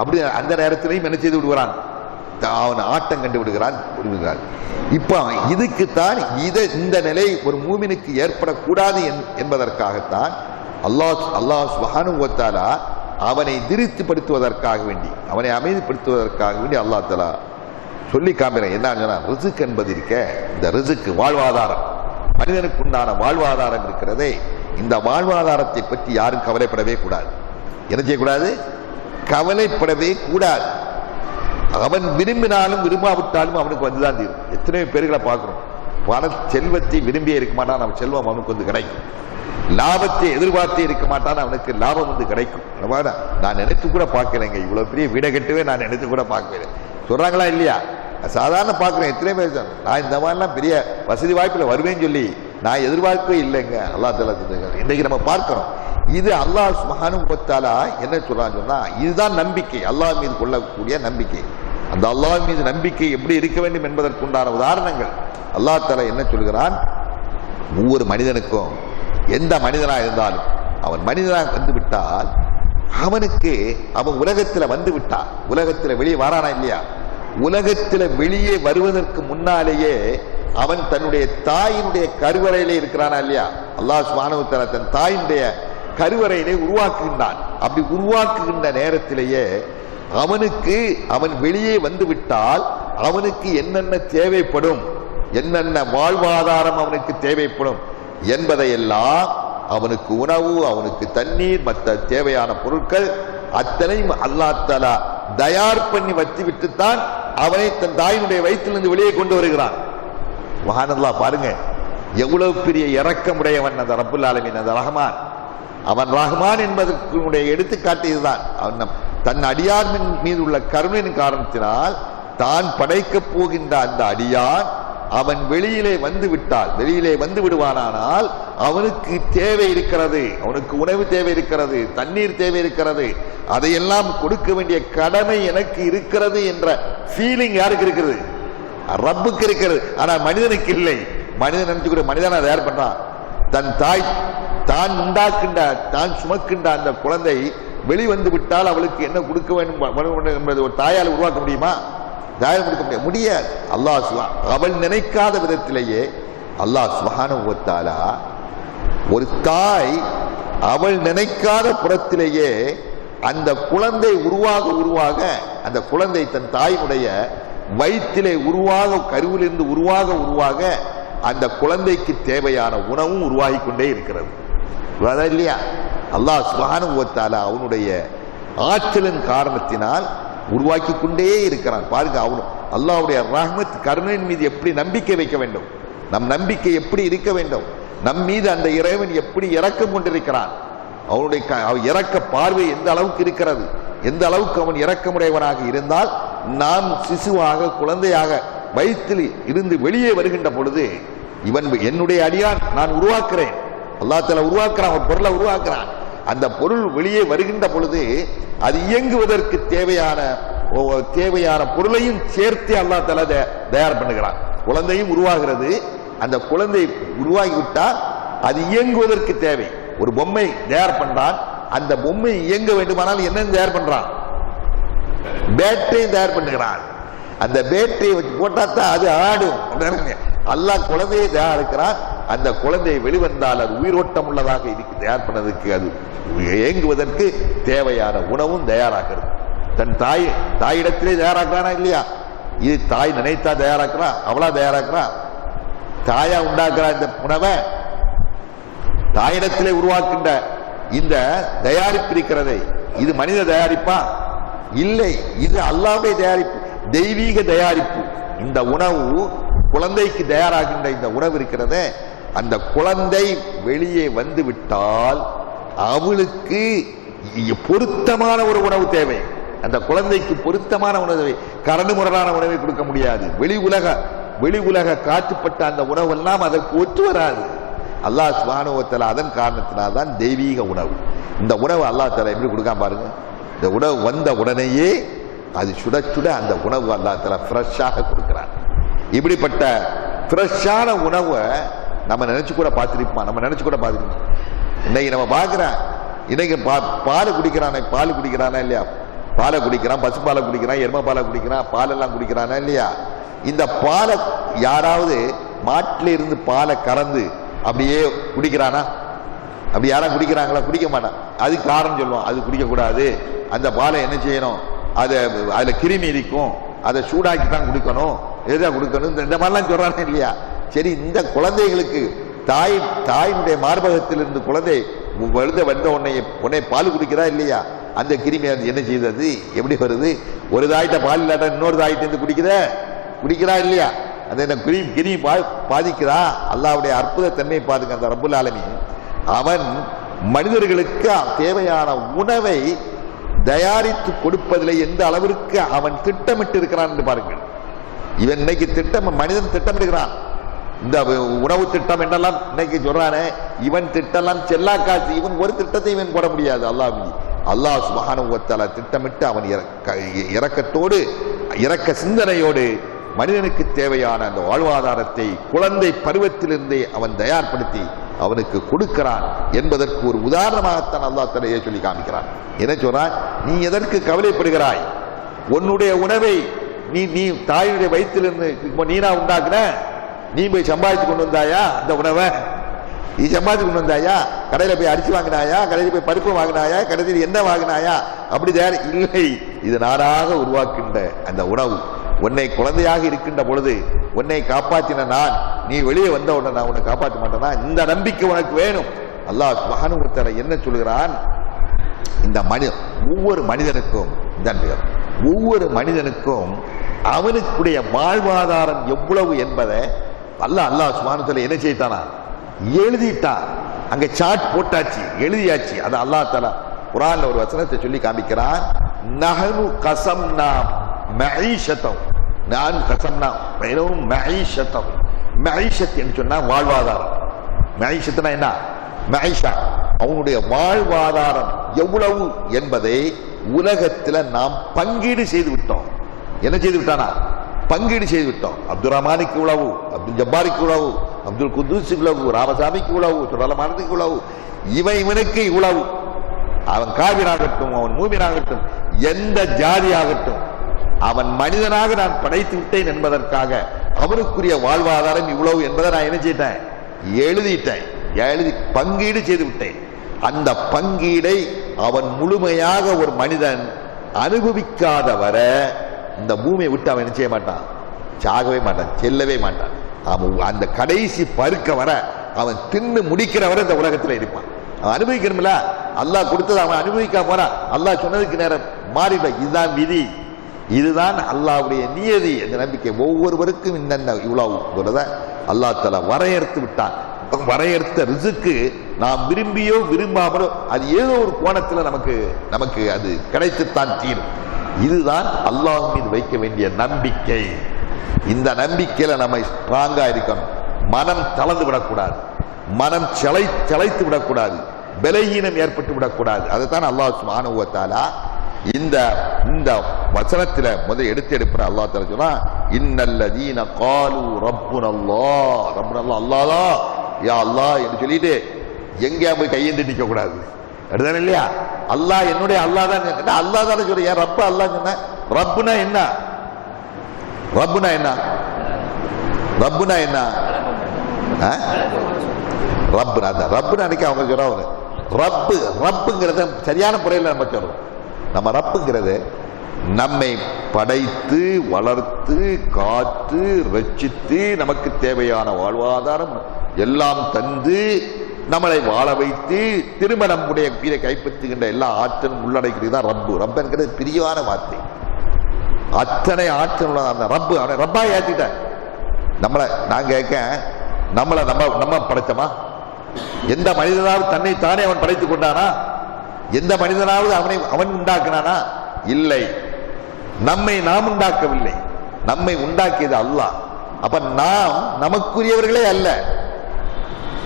அப்படி அந்த நேரத்திலையும் என்ன செய்து விடுகிறான்? அவன் ஆட்டம் கண்டு விடுகிறான். இப்ப இதுக்குத்தான் இந்த நிலை ஒரு மூமினுக்கு ஏற்படக்கூடாது என்பதற்காகத்தான் அல்லாஹ் சுப்ஹானஹு வ தஆலா அவனை திருப்திப்படுத்துவதற்காக வேண்டி, அவனை அமைதிப்படுத்துவதற்காக வேண்டி அல்லாஹ் தஆலா சொல்லி காமிறான். என்ன ரிஸ்க் என்பது இருக்க, இந்த ரிஸ்க் வாழ்வாதாரம், மனிதனுக்கு உண்டான வாழ்வாதாரம் இருக்கிறதே, இந்த வாழ்வாதாரத்தை பற்றி யாரும் கவலைப்படவே கூடாது. என்ன செய்யக்கூடாது? கவலைப்படவே கூடாது. அவன் விரும்பினாலும் விரும்பாவிட்டாலும் அவனுக்கு வந்துதான் தீரும். எத்தனை பேர்களை பார்க்கிறோம், செல்வத்தை விரும்பியே இருக்க மாட்டான், அவன் செல்வம் அவனுக்கு வந்து கிடைக்கும். லாபத்தை எதிர்பார்த்தே இருக்க மாட்டான், அவனுக்கு லாபம் வந்து கிடைக்கும். நான் நினைத்து கூட பார்க்கலைங்க, இவ்வளவு பெரிய வீடை கட்டுவே நான் நினைத்து கூட பார்க்கல. சொல்றாங்களா இல்லையா? சாதாரண பார்க்கிறேன். எத்தனை பேர் நான் இந்த மாதிரிலாம் பெரிய வசதி வாய்ப்புல வருவேன்னு சொல்லி நான் எதிர்பார்க்கவே இல்லைங்க. அல்லாஹ் தஆலா இன்றைக்கு நம்ம பார்க்கிறோம். இது அல்லாஹ் சுப்ஹானஹு வ தஆலா என்ன சொல்றான்னு சொன்னா, இதுதான் நம்பிக்கை, அல்லாஹ் மீது கொள்ளக்கூடிய நம்பிக்கை. அந்த அல்லாஹ் மீது நம்பிக்கை எப்படி இருக்க வேண்டும் என்பதற்குண்டான உதாரணங்கள் அல்லாஹ் தஆலா என்ன சொல்கிறான்? ஒவ்வொரு மனிதனுக்கும், எந்த மனிதனாக இருந்தாலும், அவன் மனிதனாக வந்து விட்டால் அவனுக்கு அவன் உலகத்தில் வந்து விட்டான், உலகத்தில் வெளியே வரானா இல்லையா? உலகத்தில் வெளியே வருவதற்கு முன்னாலேயே அவன் தன்னுடைய தாயினுடைய கருவறையிலே இருக்கிறானா இல்லையா? அல்லாஹ் சுப்ஹானஹு வ தஆலா தன் தாயினுடைய கருவறையிலே உருவாக்குகின்றான். அப்படி உருவாக்குகின்ற நேரத்திலேயே அவன் வெளியே வந்து விட்டால் அவனுக்கு என்னென்ன தேவைப்படும், என்னென்ன வாழ்வாதாரம் அவனுக்கு தேவைப்படும் என்பதையெல்லாம், அவனுக்கு உணவு, அவனுக்கு தண்ணீர், மற்ற தேவையான பொருட்கள் அத்தனையும் அல்லாஹ் தஆலா தயார் பண்ணி வச்சு விட்டுத்தான் அவனை தன் தாயினுடைய வயிற்றிலிருந்து வெளியே கொண்டு வருகிறான். சுப்ஹானல்லாஹ், பாருங்க எவ்வளவு பெரிய இரக்கமுடையவன் அந்த ரப்புல் ஆலமீன், அந்த ரஹ்மான். அவன் ரஹ்மான் என்பதற்கு எடுத்துக்காட்டு இதுதான். அவன் தன் அடியார் மீது உள்ள கருணையின் காரணத்தினால் தான் படைக்கப் போகின்ற அந்த அடியான் அவன் வெளியிலே வந்து விடுவானால் அவனுக்கு தேவை இருக்கிறது, அவனுக்கு உணவு தேவை இருக்கிறது, தண்ணீர் தேவை இருக்கிறது, அதையெல்லாம் கொடுக்க வேண்டிய கடமை எனக்கு இருக்கிறது என்ற ஃபீலிங் யாருக்கு இருக்கிறது? ரப்புக்கு இருக்கிறது. ஆனா மனிதனுக்கு இல்லை. மனிதன் நினைச்சுக்கிற மனிதன் அதை யார் பண்றான்? தன் தாய் தான் உண்டாக்குகின்ற, தான் சுமக்கின்ற அந்த குழந்தை வெளிவந்து விட்டால் அவளுக்கு என்ன கொடுக்க வேண்டும் என்பது ஒரு தாயால் உருவாக்க முடியுமா? தாயால் கொடுக்க முடியாது. அல்லாஹ் அவள் நினைக்காத விதத்திலேயே அல்லாஹ் சுப்ஹானஹு வ தஆலா ஒரு தாய் அவள் நினைக்காத புறத்திலேயே அந்த குழந்தை உருவாக அந்த குழந்தை தன் தாயினுடைய வயிற்றிலே கருவிலிருந்து உருவாக அந்த குழந்தைக்கு தேவையான உணவும் உருவாகி கொண்டே இருக்கிறது இல்லையா? அல்லாஹ் சுப்ஹானஹு வ தஆலா அவனுடைய ஆற்றலின் காரணத்தினால் உருவாக்கி கொண்டே இருக்கிறான். பாருங்க, அல்லாஹ்வுடைய ரஹ்மத், கருணையின் மீது எப்படி நம்பிக்கை வைக்க வேண்டும், நம் நம்பிக்கை எப்படி இருக்க வேண்டும், நம் மீது அந்த இறைவன் எப்படி இரக்கம் கொண்டிருக்கிறான், அவனுடைய இரக்க பார்வை எந்த அளவுக்கு இருக்கிறது, எந்த அளவுக்கு அவன் இரக்கமுடையவனாக இருந்தால் நாம் சிசுவாக, குழந்தையாக வயிற்றில் இருந்து வெளியே வருகின்ற பொழுது இவன் என்னுடைய அடியான், நான் உருவாக்குறேன். அல்லாஹ் தஆலா உருவாக்குறான், ஒரு பொருளை உருவாக்குறான். அந்த பொருள் வெளியே வருகின்ற பொழுது அது இயங்குவதற்கு தேவையான பொருளையும் சேர்த்து அல்லாஹ் தஆலா தயார் பண்ணுகிறான். குழந்தையும் உருவாகிறது. அந்த குழந்தை உருவாகிவிட்டா அது இயங்குவதற்கு தேவை. ஒரு பொம்மை தயார் பண்றான். அந்த பொம்மை இயங்க வேண்டுமானால் என்ன தயார் பண்றான்? பேட்டரியும் தயார் பண்ணுகிறான். அந்த பேட்டரியை வச்சு போட்டா தான் அது ஆடும். அல்லாஹ் குழந்தையை தயாரிக்கிறான். அந்த குழந்தையை வெளிவந்தால் அது உயிரோட்டம் உள்ளதாக தயார் பண்ணதுக்கு, அது இயங்குவதற்கு தேவையான உணவும் தயாராகிறது. தன் தாயிடத்திலே தயாராக்குறானா இல்லையா? இது தாய் நினைத்தா தயாராக்குறா, அவளா தயாராக்குறா? தாயா உண்டாக்குறா இந்த உணவை. தாயிடத்திலே உருவாக்கின்ற இந்த தயாரிப்பு இருக்கிறதை, இது மனித தயாரிப்பா? இல்லை, இது அல்லாஹ்வுடைய தயாரிப்பு, தெய்வீக தயாரிப்பு. இந்த உணவு குழந்தைக்கு தயாராகின்ற இந்த உணவு இருக்கிறதே, அந்த குழந்தை வெளியே வந்து விட்டால் அவளுக்கு பொருத்தமான ஒரு உணவு தேவை. அந்த குழந்தைக்கு பொருத்தமான உணவை, கரடு முரடான உணவை கொடுக்க முடியாது. வெளி உலக காற்றுப்பட்ட அந்த உணவெல்லாம் அதற்கு ஒத்து வராது. அல்லாஹ் சுப்ஹானஹு வ தஆலா அதன் காரணத்தினால்தான் தெய்வீக உணவு. இந்த உணவு அல்லாஹ் தஆலா எப்படி கொடுக்காம பாருங்க. இந்த உணவு வந்த உடனேயே அது சுட சுட அந்த உணவு அல்லாஹ் தஆலா ஃப்ரெஷ்ஷாக கொடுக்கிறார். இப்படிப்பட்ட ஃப்ரெஷ்ஷான உணவை நம்ம நினைச்சு கூட பார்த்துருப்போம். இன்னைக்கு நம்ம பார்க்கிறோம். இன்னைக்கு பால் குடிக்கிறானா இல்லையா? பாலை குடிக்கிறான், பசுப்பாலை குடிக்கிறான், எருமை பாலை குடிக்கிறான், பாலெல்லாம் குடிக்கிறானா இல்லையா? இந்த பாலை யாராவது மாட்டில இருந்து பாலை கறந்து அப்படியே குடிக்கிறானா? அப்படி யாரும் குடிக்கிறாங்களா? குடிக்க மாட்டான். அதுக்கு காரணம் சொல்லுவோம், அது குடிக்கக்கூடாது, அந்த பாலை என்ன செய்யணும், அதுல கிருமி இருக்கும், அதை சூடாக்கி தான் குடிக்கணும், எதா கொடுக்கணும், இந்த மாதிரிலாம் சொல்றானே இல்லையா? சரி, இந்த குழந்தைகளுக்கு தாயினுடைய மார்பகத்தில் இருந்து குழந்தை வந்த உடனே பால் குடிக்கிறா இல்லையா? அந்த கிருமி என்ன செய்தது, எப்படி வருது? ஒரு தாயிட்ட பால் இல்லாட்டா இன்னொரு தாயிட்ட இருந்து குடிக்கிறா இல்லையா? அந்த கிருமி பாதிக்கிறா. அல்லாஹ்வுடைய அற்புத தன்மையை பாதுங்க. அந்த ரப்புல் ஆலமீன் அவன் மனிதர்களுக்கு தேவையான உணவை தயாரித்து கொடுப்பதில் எந்த அளவிற்கு அவன் திட்டமிட்டு இருக்கிறான் என்று பாருங்கள். இவன் இன்னைக்கு மனிதன் திட்டமிடுகிறான். இந்த உணவு திட்டம் என்றெல்லாம் இன்னைக்கு சொல்றானே, இவன் திட்டம்லாம் செல்லா காசு. இவன் ஒரு திட்டத்தை இவன் போட முடியாது. அல்லாஹ் சுப்ஹானஹு வ தஆலா திட்டமிட்டு அவன் இரக்கத்தோடு, இரக்க சிந்தனையோடு மனிதனுக்கு தேவையான அந்த வாழ்வாதாரத்தை குழந்தை பருவத்திலிருந்தே அவன் தயார்படுத்தி அவனுக்கு கொடுக்கிறான் என்பதற்கு ஒரு உதாரணமாகத்தான் அல்லாஹ் தஆலா சொல்லி காமிக்கிறான். என்ன சொல்றான்? நீ எதற்கு கவலைப்படுகிறாய்? உன்னுடைய உணவை நீ தாயுடைய வயிற்றிலிருந்து நீனா உண்டாக்குன, நீ போய் சம்பாதிச்சு கொண்டு வந்தாயா? அந்த உணவை நீ சம்பாதிச்சு கொண்டு வந்தாயா? கடையில போய் அரிசி வாங்கினாயா? கடையில் போய் பருப்பு வாங்கினாயா? கடையில் என்ன வாங்கினாயா? அப்படி இல்லை, இது நானாக உருவாக்கின்ற அந்த உணவு. உன்னை குழந்தையாக இருக்கின்ற பொழுது உன்னை காப்பாற்றின நான், நீ வெளியே வந்த உடனே நான் உன்னை காப்பாற்ற மாட்டேனா? இந்த நம்பிக்கை உனக்கு வேணும். அல்லாஹ் சுப்ஹானஹு வ தஆலா என்ன சொல்கிறான்? இந்த ஒவ்வொரு மனிதனுக்கும் அவனுக்குடைய வாழ்வாதாரம் எவ்வளவு என்பதை அல்லாஹ் சுப்ஹானஹு வ தஆலா என்ன செய்தானா? எழுதிட்டான். அங்க சாட் போட்டாச்சு, எழுதியாச்சு. அது அல்லாஹ் தஆலா குர்ஆன்ல ஒரு வசனத்தை சொல்லி காமிக்கிறான். நஹனு கஸம்னா மஈஷத்தஹு, நான் கஸம்னா பைனஹும் மஈஷத்தஹு. மஈஷத் என்று சொன்னா வாழ்வாதாரம். மஈஷத்னா என்ன? மஈஷா, அவனுடைய வாழ்வாதாரம் எவ்வளவு என்பதை உலகத்தில் நாம் பங்கீடு செய்து விட்டோம். என்ன செய்து விட்டானா? பங்கீடு செய்து விட்டோம். அப்துல் ரஹ்மானுக்கு உழவு, அப்துல் ஜப்பாருக்கு உழவு, அப்துல் குத்தூஸுக்கு உழவு, ராமசாமிக்கு உழவு, சுரலமானதுக்கு உழவு, இவனுக்கு உழவு. அவன் காவிராகட்டும், அவன் மூமினாகட்டும், எந்த ஜாதியாகட்டும், அவன் மனிதனாக நான் படைத்து விட்டேன் என்பதற்காக அவனுக்குரிய வாழ்வாதாரம் இவ்வளவு என்பதை நான் என்ன செய்தேன்? எழுதி பங்கீடு செய்து விட்டேன். அந்த பங்கீடை அவன் முழுமையாக ஒரு மனிதன் அனுபவிக்காத வர இந்த பூமியை விட்டு அவன் என்ன செய்ய மாட்டான்? சாகவே மாட்டான், செல்லவே மாட்டான். அவன் அந்த கடைசி பருக்க வர, அவன் தின்னு முடிக்கிற வரை இந்த உலகத்தில் இருப்பான். அவன் அனுபவிக்கணும்ல. அல்லாஹ் கொடுத்தது அவன் அனுபவிக்காம போனா அல்லாஹ் சொன்னதுக்கு நேரம் மாறிட. இதுதான் விதி, இதுதான் அல்லாஹ்வுடைய நியதி என்ற நம்பிக்கை ஒவ்வொருவருக்கும் இன்னென்ன இவ்வளவு அல்லாஹ் தஆலா வரையறுத்து விட்டான். வரையறுத்த ரிசுக்கு நாம் விரும்பியோ விரும்பாமலோ அது ஏதோ ஒரு கோணத்தில் நமக்கு அது கிடைத்துத்தான் தீரும். இதுதான் அல்லாஹ் மீது வைக்க வேண்டிய நம்பிக்கை. இந்த நம்பிக்கையில நம்ம ஸ்ட்ராங்கா இருக்கணும். மனம் தளர்ந்து விடக்கூடாது, மனம் செலைத்து விடக்கூடாது, பலகீனம் ஏற்பட்டு விடக்கூடாது. அதுதான் அல்லாஹ் சுப்ஹானஹு வ தஆலா இந்த வசனத்தில் முதல் எடுக்கிற அல்லாஹ் தஆலா சொன்னா, இன்னல்லதீன காலு ரப்புனல்லாஹ், ரப்புனல்லாஹ் அல்லாஹ் யா அல்லாஹ் என்று சொல்லிட்டு எங்கேயா போய் கையேந்தி நிற்க கூடாது. அதுதானே இல்லையா? அல்லாஹ் என்னுடைய அல்லாஹ் தான். அல்லாஹ் தானே சொல்ற, ஏன் ரப்ப அல்லாஹ் சொன்ன? ரப்புனா என்ன? ரப்புனா என்ன? ரப்புனா என்ன? ரப்புனா ரப்புனா அன்னைக்கு அவங்க சொல்றாங்க ரப்பு. ரப்புங்கிறத சரியான முறையில் நம்ம சொல்றோம். நம்ம ரப்புங்கிறது நம்மை படைத்து வளர்த்து காத்து ரட்சித்து நமக்கு தேவையான வாழ்வாதாரம் எல்லாம் தந்து நம்மளை வாழ வைத்து திரும்ப நம்முடைய உயிரை கைப்பற்றுகின்ற எல்லா ஆற்றலும் உள்ளடக்கிறது தான் ரப்பு. ரப்பு என்கிறது பிரிவான வார்த்தை. அத்தனை ஆற்றல் அந்த ரப்பு அவனை ரப்பா ஏற்றிட்ட நம்மளை. நான் கேட்க, நம்மளை நம்ம படைத்தமா? எந்த மனிதனாவது தன்னை தானே அவன் படைத்துக் கொண்டானா? எந்த மனிதனாவது அவன் உண்டாக்கினானா? இல்லை. நம்மை நாம் உண்டாக்கவில்லை, நம்மை உண்டாக்கியது அல்லாஹ். அப்ப நாம் நமக்குரியவர்களே அல்ல.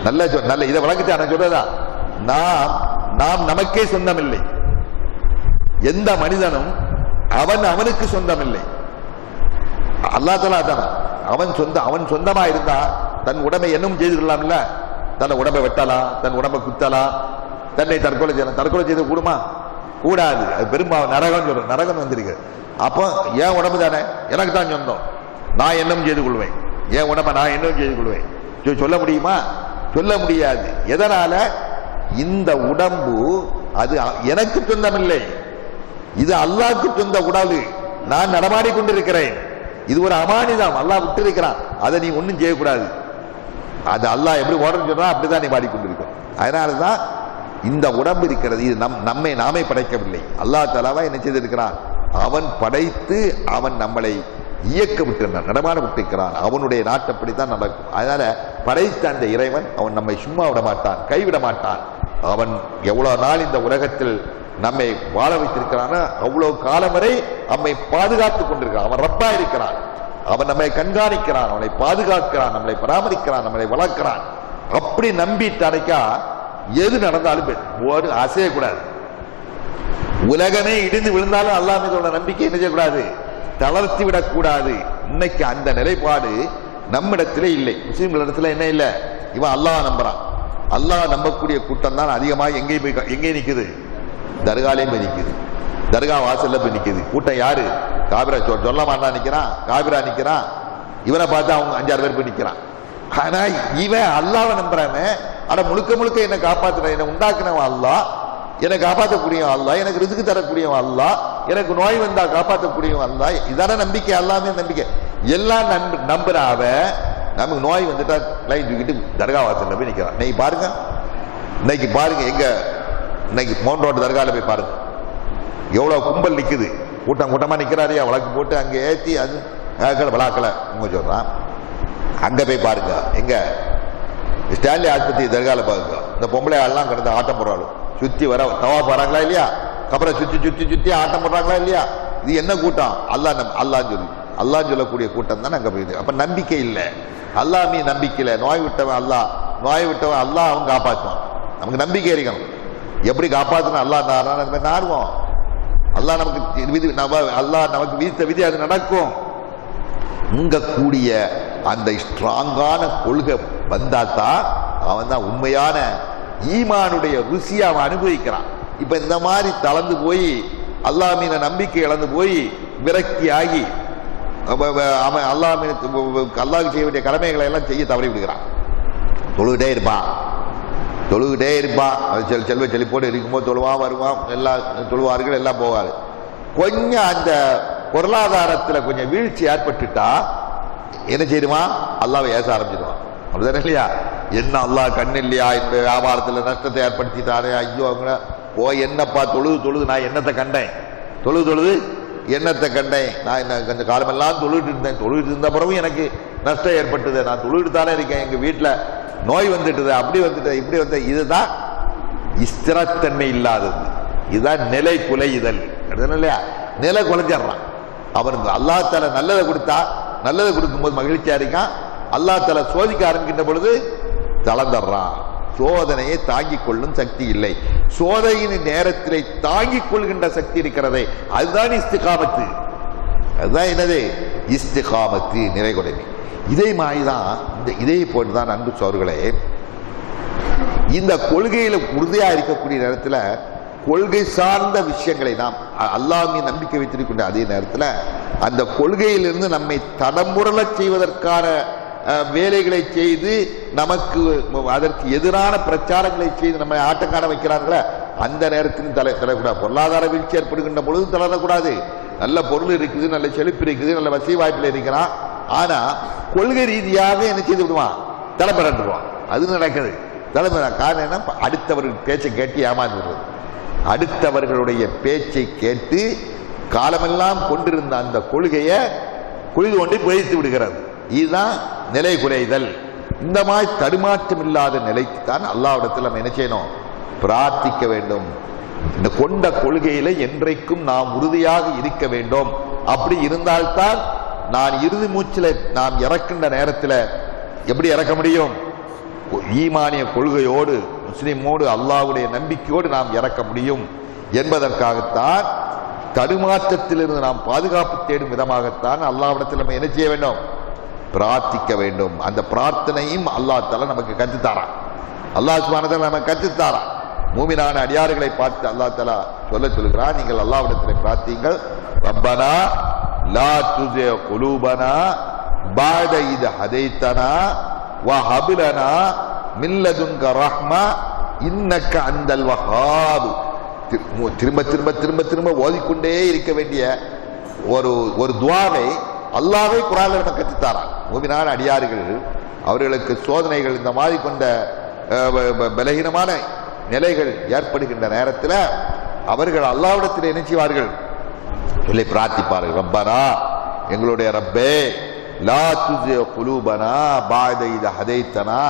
நல்ல இதை வழங்கிட்டு நான் சொல்றதா, நாம் நமக்கே சொந்தமில்லை. எந்த மனிதனும் அவனுக்கு சொந்தமில்லை. அல்லாஹ் தஆலா தான் அவன் சொந்தமா இருந்தா தன் உடம்பை என்னும் செய்து கொள்ளலாம்ல. தன்னை உடம்பை வெட்டலாம், தன் உடம்பை குத்தலாம், தன்னை தற்கொலை செய்யலாம். தற்கொலை செய்து கூடுமா? கூடாது. அது பெரும்பாலும் நரகம் சொல்ற, நரகம் வந்திருக்கு. அப்போ என் உடம்பு தானே எனக்கு தான் சொந்தம், நான் என்னும் செய்து கொள்வேன். என் உடம்பை நான் என்னும் செய்து கொள்வேன் சொல்ல முடியுமா? சொல்ல முடியாது. எதனால? இந்த உடம்பு அது எனக்கு சொந்தமில்லை, இது அல்லாஹ்வுக்கு சொந்த உடல். நான் நடமாடி கொண்டிருக்கிறேன். இது ஒரு அமானிதம், அல்லாஹ் விட்டு இருக்கிறான். அதை நீ ஒன்றும் செய்யக்கூடாது. அது அல்லாஹ் எப்படி ஓடன்னு சொல்றான் அப்படிதான் நீ பாடிக்கொண்டிருக்கிறோம். அதனாலதான் இந்த உடம்பு இருக்கிறது, இது நம்மை நாமே படைக்கவில்லை. அல்லாஹ் தஆலா என்ன செய்திருக்கிறான்? அவன் படைத்து அவன் நம்மளை இயக்க விட்டுறான், நடமாட விட்டுக்கிறான். அவனுடைய நாட்டப்படித்தான் நடக்கும். அதனால படைத்த அந்த இறைவன் அவன் நம்மை சும்மா விட மாட்டான், கைவிட மாட்டான். அவன் எவ்வளவு நாள் இந்த உலகத்தில் நம்மை வாழ வைத்திருக்கிறான், அவ்வளவு காலம் வரை நம்மை பாதுகாத்துக் கொண்டிருக்கிறான். அவன் ரப்பா இருக்கிறான், அவன் நம்மை கண்காணிக்கிறான், அவனை பாதுகாக்கிறான், நம்மளை பராமரிக்கிறான், நம்மளை வளர்க்கிறான். அப்படி நம்பிட்டானைக்கா எது நடந்தாலும் ஒரு அசையக்கூடாது. உலகமே இடிந்து விழுந்தாலும் அல்லாஹ் மீதோட நம்பிக்கை என்ன செய்யக்கூடாது? தளர்த்தி விடக்கூடாது. இன்னைக்கு அந்த நிலைப்பாடு நம்மிடத்திலே இல்லை. முஸ்லிம்கள் இடத்துல என்ன இல்லை? இவன் அல்லாஹ் நம்புறான். அல்லாஹ் நம்பக்கூடிய கூட்டம் தான் அதிகமாக எங்கே நிக்குது? தர்காலையும் போய் நிக்குது, தர்கா வாசல்ல போய் நிக்குது. கூட்டம் யாரு? காபிரா. சொல்ல மாட்டான் நிக்கிறான், காபிரா நிக்கிறான். இவனை பார்த்து அவங்க 5-6 பேர் போய் நிக்கிறான். ஆனா இவன் அல்லாஹ்வை நம்புறானே, ஆனா முழுக்க என்னை காப்பாத்துற, என்னை உண்டாக்குனவன் அல்லாஹ், என்னை காப்பாற்றக்கூடியவன் அல்லாஹ், எனக்கு ரிஸ்க் தரக்கூடியவன் அல்லாஹ், எனக்கு நோய் வந்தா காப்பாற்றக்கூடியவன் அல்லாஹ். இதான நம்பிக்கை, எல்லாமே நம்பிக்கை. எல்லாம் நம்புறாவ நமக்கு நோய் வந்துட்டா லைன் தூக்கிட்டு தர்கா வாசல்ல போய் நிக்கிறான். இன்னைக்கு பாருங்க, இன்னைக்கு பாருங்க, எங்க இன்னைக்கு மவுண்ட் ரோடு தர்கால போய் பாருங்க, எவ்வளவு கும்பல் நிக்குது. கூட்டமா நிக்கிறாரியா, வழக்கு போட்டு அங்க ஏற்றி அது விழாக்களை உங்க சொல்றான். அங்க போய் பாருங்க, எங்க ஸ்டான்லி ஆஸ்பத்திரி தர்கால பாருங்க, இந்த பொம்பளை ஆள்லாம் கிடந்த ஆட்டம் போடுறாள். சுத்தி வர தவா போறாங்களா இல்லையா? அப்புறம் சுத்தி ஆட்டம் போடுறாங்களா இல்லையா? இது என்ன கூட்டம்? அல்லாஹ் சொல்லக்கூடிய கூட்டம் தான் அங்க போயிடுது. அப்ப நம்பிக்கை இல்லை, அல்லாஹ் மீ நம்பிக்கை இல்லை. நோய் விட்டவன் அல்லாஹ் அவன் காப்பாற்றுவான். நமக்கு நம்பிக்கை இருக்கணும். எப்படி காப்பாற்றணும்? அல்லாஹ் நாடுவோம். அல்லாஹ் நமக்கு விதித்த விதி அது நடக்கும். இங்க கூடிய அந்த ஸ்ட்ராங்கான கொள்கை வந்தாதான் அவன் தான் உண்மையான ஈமானுடைய ருசியை அவன் அனுபவிக்கிறான். இப்ப இந்த மாதிரி தளர்ந்து போய் அல்லாஹ் மீன நம்பிக்கை இழந்து போய் விரக்தி ஆகி அவன் அல்லாஹ் செய்ய வேண்டிய கடமைகளை எல்லாம் செய்ய தவறி விடுகிறான். தொழுகிட்டே இருப்பான். செல்வ செழிப்போடு இருக்கும்போது தொழுவான், வருவான், எல்லாம் தொழுவார்கள், எல்லாம் போவாரு. கொஞ்சம் அந்த பொருளாதாரத்தில் கொஞ்சம் வீழ்ச்சி ஏற்பட்டுட்டா என்ன செய்யுமா? அல்லாஹ்வை ஏச ஆரம்பிச்சிடுவான். அப்படிதானே இல்லையா? என்ன அல்லாஹ் கண்ணு இல்லையா? என்னுடைய வியாபாரத்தில் நஷ்டத்தை ஏற்படுத்திட்டாரே, ஐயோ அவங்க என்னப்பா தொழுது நான் என்னத்தை கண்டேன், தொழுது என்னத்தை கண்டேன். நான் கொஞ்சம் காலமெல்லாம் தொழுகிட்டு இருந்த பிறகும் எனக்கு நஷ்டம் ஏற்பட்டது. நான் தொழுகிட்டு தானே இருக்கேன், எங்க வீட்டில் நோய் வந்துட்டுது, அப்படி வந்துட்டு இப்படி வந்து. இதுதான் ஸ்திரத்தன்மை இல்லாதது, இதுதான் நிலை குலையுதல். இல்லையா? நிலை குலைஞ்சிடறான். அவனுக்கு அல்லாஹ் தஆலா நல்லதை கொடுத்தா, நல்லதை கொடுக்கும்போது மகிழ்ச்சியா இருக்கான். அல்லாஹ் தஆலா சோதிக்க ஆரம்பிக்கின்ற பொழுது தளர்ந்துடுறான். சோதனையை தாங்கிக் கொள்ளும் சக்தி இல்லை. சோதனையின் நேரத்திலே தாங்கிக் கொள்கின்ற சக்தி இருக்கிறதே, அதுதான் இஸ்திகாமத்து. அதுதான் என்னது? இஸ்திகாமத்து, நிறைகுடைமை. இதே மாதிரிதான் இதே போன்றுதான் அன்பு சோர்களே, இந்த கொள்கையில உறுதியா இருக்கக்கூடிய நேரத்தில் கொள்கை சார்ந்த விஷயங்களை நாம் அல்லாஹ் மீது நம்பிக்கை வைத்திருக்கின்ற அதே நேரத்தில் அந்த கொள்கையிலிருந்து நம்மை தடம்புரள செய்வதற்கான வேலைகளை செய்து நமக்கு அதற்கு எதிரான பிரச்சாரங்களை செய்து நம்மை ஆட்டக்கார வைக்கிறார்களே, அந்த நேரத்திலும் தளரக்கூடாது. பொருளாதார வீழ்ச்சி ஏற்படுகின்ற பொழுதும் தளரக்கூடாது. நல்ல பொருள் இருக்குது, நல்ல செழிப்பு இருக்குது, நல்ல வசதி வாய்ப்பில் இருக்கிறான். ஆனா கொள்கை ரீதியாக என்ன செய்து விடுவான்? தலைமுறைவான். அது நடக்குது. தலைமுறை காரணம் என்ன? அடுத்தவர்கள் பேச்சை கேட்டு ஏமாந்து விடுறது. அடுத்தவர்களுடைய பேச்சை கேட்டு காலமெல்லாம் கொண்டிருந்த அந்த கொள்கையை குளிது கொண்டு புதைத்து விடுகிறது. இதுதான் நிலை குறைதல். இந்த மாதிரி தடுமாற்றம் இல்லாத நிலைக்குத்தான் அல்லாஹ்விடத்தில் நம்ம என்ன செய்யணும்? பிரார்த்திக்க வேண்டும். இந்த கொண்ட கொள்கையில என்றைக்கும் நாம் உறுதியாக இருக்க வேண்டும். அப்படி இருந்தால்தான் நான் இறுதி மூச்சில் நாம் இறக்கின்ற நேரத்தில் எப்படி இறக்க முடியும்? ஈமானிய கொள்கையோடு, முஸ்லிமோடு, அல்லாஹ்வுடைய நம்பிக்கையோடு நாம் இறக்க முடியும் என்பதற்காகத்தான், தடுமாற்றத்திலிருந்து நாம் பாதுகாப்பு தேடும் விதமாகத்தான் அல்லாஹ்விடத்தில் நம்ம என்ன செய்ய வேண்டும்? பிரார்த்திக்க வேண்டும். அந்த பிரார்த்தனையும் அல்லாஹ் தஆலா நமக்கு கற்றுத்தாரான். அல்லாஹ் சுப்ஹானஹு வ தஆலா நமக்கு கற்றுத்தாரான். மூமினான அடியார்களை பார்த்து அல்லாஹ் தஆலா சொல்லுகிறான், நீங்கள் அல்லாஹ்விடத்தில் பிரார்த்தியுங்கள். ரப்பனா லா துஸி குலூபனா பஅத இத் ஹதைதனா வ ஹப் லனா மின் லதுன்க ரஹ்மா இன்னக அன்தல் வஹ்ஹாப். திரும்ப திரும்ப திரும்ப திரும்ப ஓதிக்கொண்டே இருக்க வேண்டிய ஒரு துஆவை அல்லாஹ்வே குர்ஆனில் நமக்கு கற்றுத்தாரான். மூமினான அடியார்கள் அவர்களுக்கு சோதனைகள் இந்த மாதிரி கொண்ட பலகீனமான நிலைகள் ஏற்படுகின்ற நேரத்தில் அவர்கள் அல்லாஹ்விடத்தில் என்ன செய்வார்கள்? சொல்லி பிரார்த்திப்பார்கள். ரப்பனா, எங்களுடைய ரப்பே, லா துஸி குலூபனா பஅத இத் ஹதைதனா,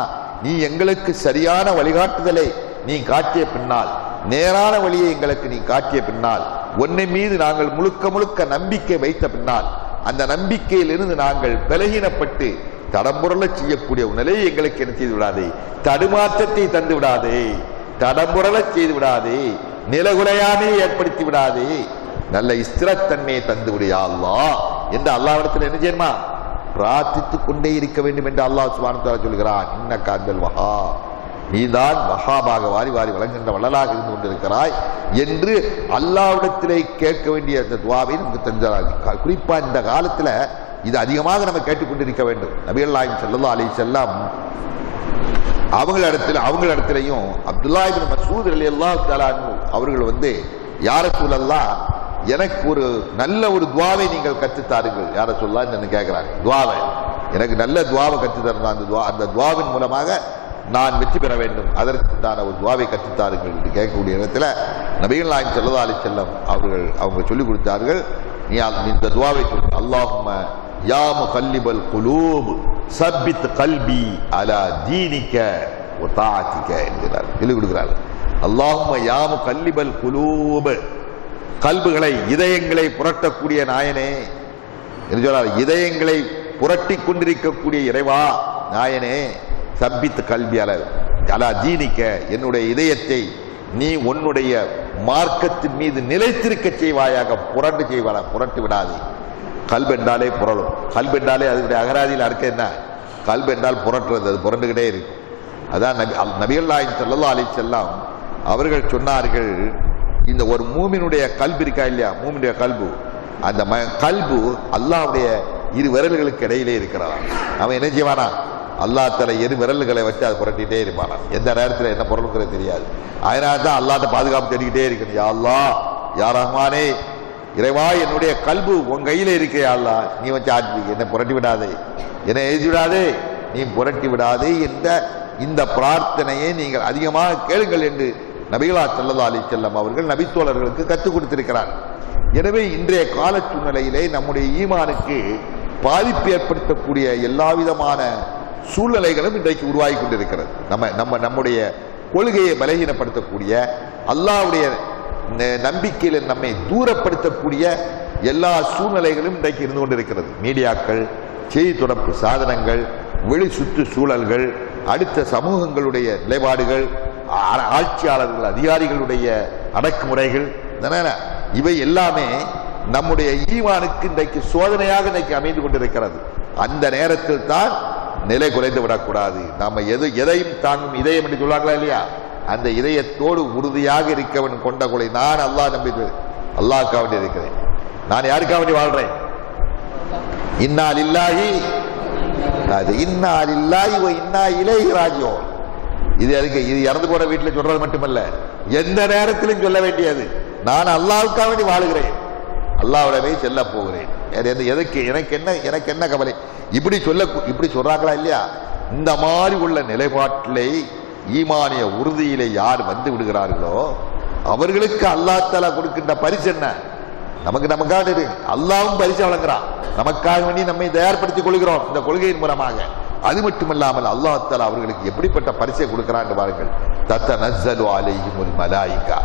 நீ எங்களுக்கு சரியான வழிகாட்டுதலை நீ காட்டிய பின்னால், நேரான வழியை எங்களுக்கு நீ காட்டிய பின்னால், உன்னை மீது நாங்கள் முழுக்க முழுக்க நம்பிக்கை வைத்த பின்னால், அந்த நம்பிக்கையிலிருந்து நாங்கள் பலகீனப்பட்டு தடம்புரள செய்யக்கூடிய நிலையை எங்களுக்கு என்ன செய்து விடாதே, தடுமாற்றத்தை தந்து விடாதே, தடம்புரள செய்து விடாதே, நிலகுலையாமே ஏற்படுத்தி விடாதே, நல்ல ஸ்திரத்தன்மையை தந்து விடு யா அல்லாஹ் என்று அல்லாஹ்விடத்தில் என்ன செய்யணுமா? பிரார்த்தித்துக் கொண்டே இருக்க வேண்டும் என்று அல்லாஹ் சுப்ஹானஹு வ தஆலா சொல்கிறான். இன்னக அன்தல் வஹ்ஹாப், நீதான் வஹாபாக வாரி வாரி வழங்குகின்ற வள்ளலாக இருந்து கொண்டிருக்கிறாய் என்று அல்லாஹ்விடத்திலே கேட்க வேண்டிய அந்த துஆவை நமக்கு தந்தார்கள். குறிப்பா இந்த காலத்துல இது அதிகமாக நம்ம கேட்டுக்கொண்டிருக்க வேண்டும். நபிகள் நாயகம் ஸல்லல்லாஹு அலைஹி வஸல்லம் அவங்களிடத்திலையும் அப்துல்லாஹ் இப்னு மஸ்ஊத் ரலியல்லாஹு தஆலா அன்ஹு அவர்கள் யா ரசூலல்லாஹ், எனக்கு ஒரு நல்ல ஒரு துஆவை நீங்கள் கற்றுத்தாருங்கள் யா ரசூலல்லாஹ் என்று கேட்கிறாங்க. துஆவை, எனக்கு நல்ல துஆவை கற்றுத்தரணும், அந்த துஆவின் மூலமாக நான் வெற்றி பெற வேண்டும், அதற்குண்டான ஒரு துஆவை கற்றுத்தாருங்கள் என்று கேட்கக்கூடிய இடத்துல நபிகள் நாயகம் ஸல்லல்லாஹு அலைஹி வஸல்லம் அவங்க சொல்லிக் கொடுத்தார்கள். நீ இந்த துஆவை சொல், அல்லாஹும்ம யா முகல்லிபல் குலூப் சப்பித் கல்பி அலா தீனிக வ தாஅத்திக என்கிறார், சொல்லிக் கொடுக்கிறார்கள். அல்லாஹும்ம யா முகல்லிபல் குலூப், கல்புகளை, இதயங்களை புரட்டக்கூடிய நாயனே என்று சொன்னார். இதயங்களை புரட்டி கொண்டிருக்கக்கூடிய இறைவா நாயனே, சப்பித் கல்வி அலா தீனிக்க, என்னுடைய இதயத்தை நீ உன்னுடைய மார்க்கத்தின் மீது நிலைத்திருக்க செய்வாயாக, புரட்டு செய்வாயா, புரட்டு விடாதே. கல்பு என்றாலே புரளும். கல்பு என்றாலே அதனுடைய அகராதியில் அர்த்தம் என்ன? கல்பு என்றால் புரட்டுறது, அது புரண்டுகிட்டே இருக்கும். அதான் நபிகள் நாயகம் ஸல்லல்லாஹு அலைஹி வஸல்லம் அவர்கள் சொன்னார்கள், இந்த ஒரு மூமினுடைய கல்பு இருக்கா இல்லையா, மூமினுடைய கல்பு, அந்த கல்பு அல்லாஹ்வுடைய இரு விரல்களுக்கு இடையிலே இருக்கிறான். அவன் என்ன செய்வானா? அல்லாஹ் தஆலா இரு விரல்களை வச்சு அதை புரட்டிகிட்டே இருப்பானா. எந்த நேரத்தில் என்ன பொருளுங்கிறது தெரியாது. அதனால தான் அல்லாஹ்ட்ட பாதுகாப்பு தேடிக்கிட்டே இருக்கணும். யா அல்லாஹ், யா ரஹ்மானே, இறைவா, என்னுடைய கல்பு உன் கையில இருக்கே யா அல்லாஹ், நீ வச்சு ஆட்சி, என்னை புரட்டி விடாதே, என்னை எழுதி விடாதே, நீ புரட்டி விடாதே என்ற இந்த பிரார்த்தனையை நீங்கள் அதிகமாக கேளுங்கள் என்று நபிகளார் ஸல்லல்லாஹு அலைஹி வஸல்லம் அவர்கள் நபித்தோழர்களுக்கு கற்றுக் கொடுத்திருக்கிறார். எனவே இன்றைய கால சூழ்நிலையிலே நம்முடைய ஈமானுக்கு பாதிப்பு ஏற்படுத்தக்கூடிய எல்லா விதமான சூழ்நிலைகளும் இன்றைக்கு உருவாகி கொண்டிருக்கிறது. நம்முடைய கொள்கையை பலகீனப்படுத்தக்கூடிய, அல்லாஹ்வுடைய நம்பிக்கையில் நம்மை தூரப்படுத்தக்கூடிய எல்லா சூழ்நிலைகளும் இன்றைக்கு இருந்து கொண்டிருக்கிறது. மீடியாக்கள், செய்தி தொடர்பு சாதனங்கள், வெளி சுற்று சூழல்கள், அடுத்த சமூகங்களுடைய நிலைப்பாடுகள், ஆட்சியாளர்கள் அதிகாரிகளுடைய அடக்குமுறைகள், இவை எல்லாமே நம்முடைய ஈமானுக்கு இன்றைக்கு சோதனையாக இன்றைக்கு அமைந்து கொண்டிருக்கிறது. அந்த நேரத்தில் தான் நிலை குறைந்து விடக்கூடாது. நாம எதையும் தாங்கும் இதயம் என்று சொல்லுவாங்களா இல்லையா, அந்த இதயத்தோடு உறுதியாக இருக்கவன் கொண்ட கொலை. நான் அல்லாஹ் நம்பி அல்லாஹ்க்காக வேண்டி இருக்கிறேன். நான் யாருக்காக வேண்டி வாழ்றேன்? இன்னா லில்லாஹி இன்னா லில்லாஹி வ இன்னா இலைஹி ராஜிஊன். இது இறந்து போன வீட்டில் சொல்றது மட்டுமல்ல, எந்த நேரத்திலும் சொல்ல வேண்டியது. நான் அல்லாஹ்வுக்காக வேண்டி வாழுகிறேன், அல்லாஹ்விடமே செல்ல போகிறேன். எதுக்கு எனக்கு என்ன கவலை? இப்படி சொல்றாங்களா இல்லையா? இந்த மாதிரி உள்ள நிலைப்பாட்டிலே ஈமானிய உறுதியிலே யார் வந்து விடுகிறார்களோ அவர்களுக்கு அல்லாஹ் தஆலா கொடுக்கின்ற பரிசு என்ன? நமக்காக அல்லாஹ்வும் பரிசு வழங்குறான். நமக்காக வேண்டி நம்மை தயார்படுத்திக் கொள்கிறோம் இந்த கொள்கையின் மூலமாக. அது மட்டுமல்லாமல் அல்லாஹ் தஆலா அவர்களுக்கு எப்படிப்பட்ட பரிசை கொடுக்கிறான் பாருங்கள். தத்தனஸ்ஸலு அலைஹிமுல் மலாயிகா,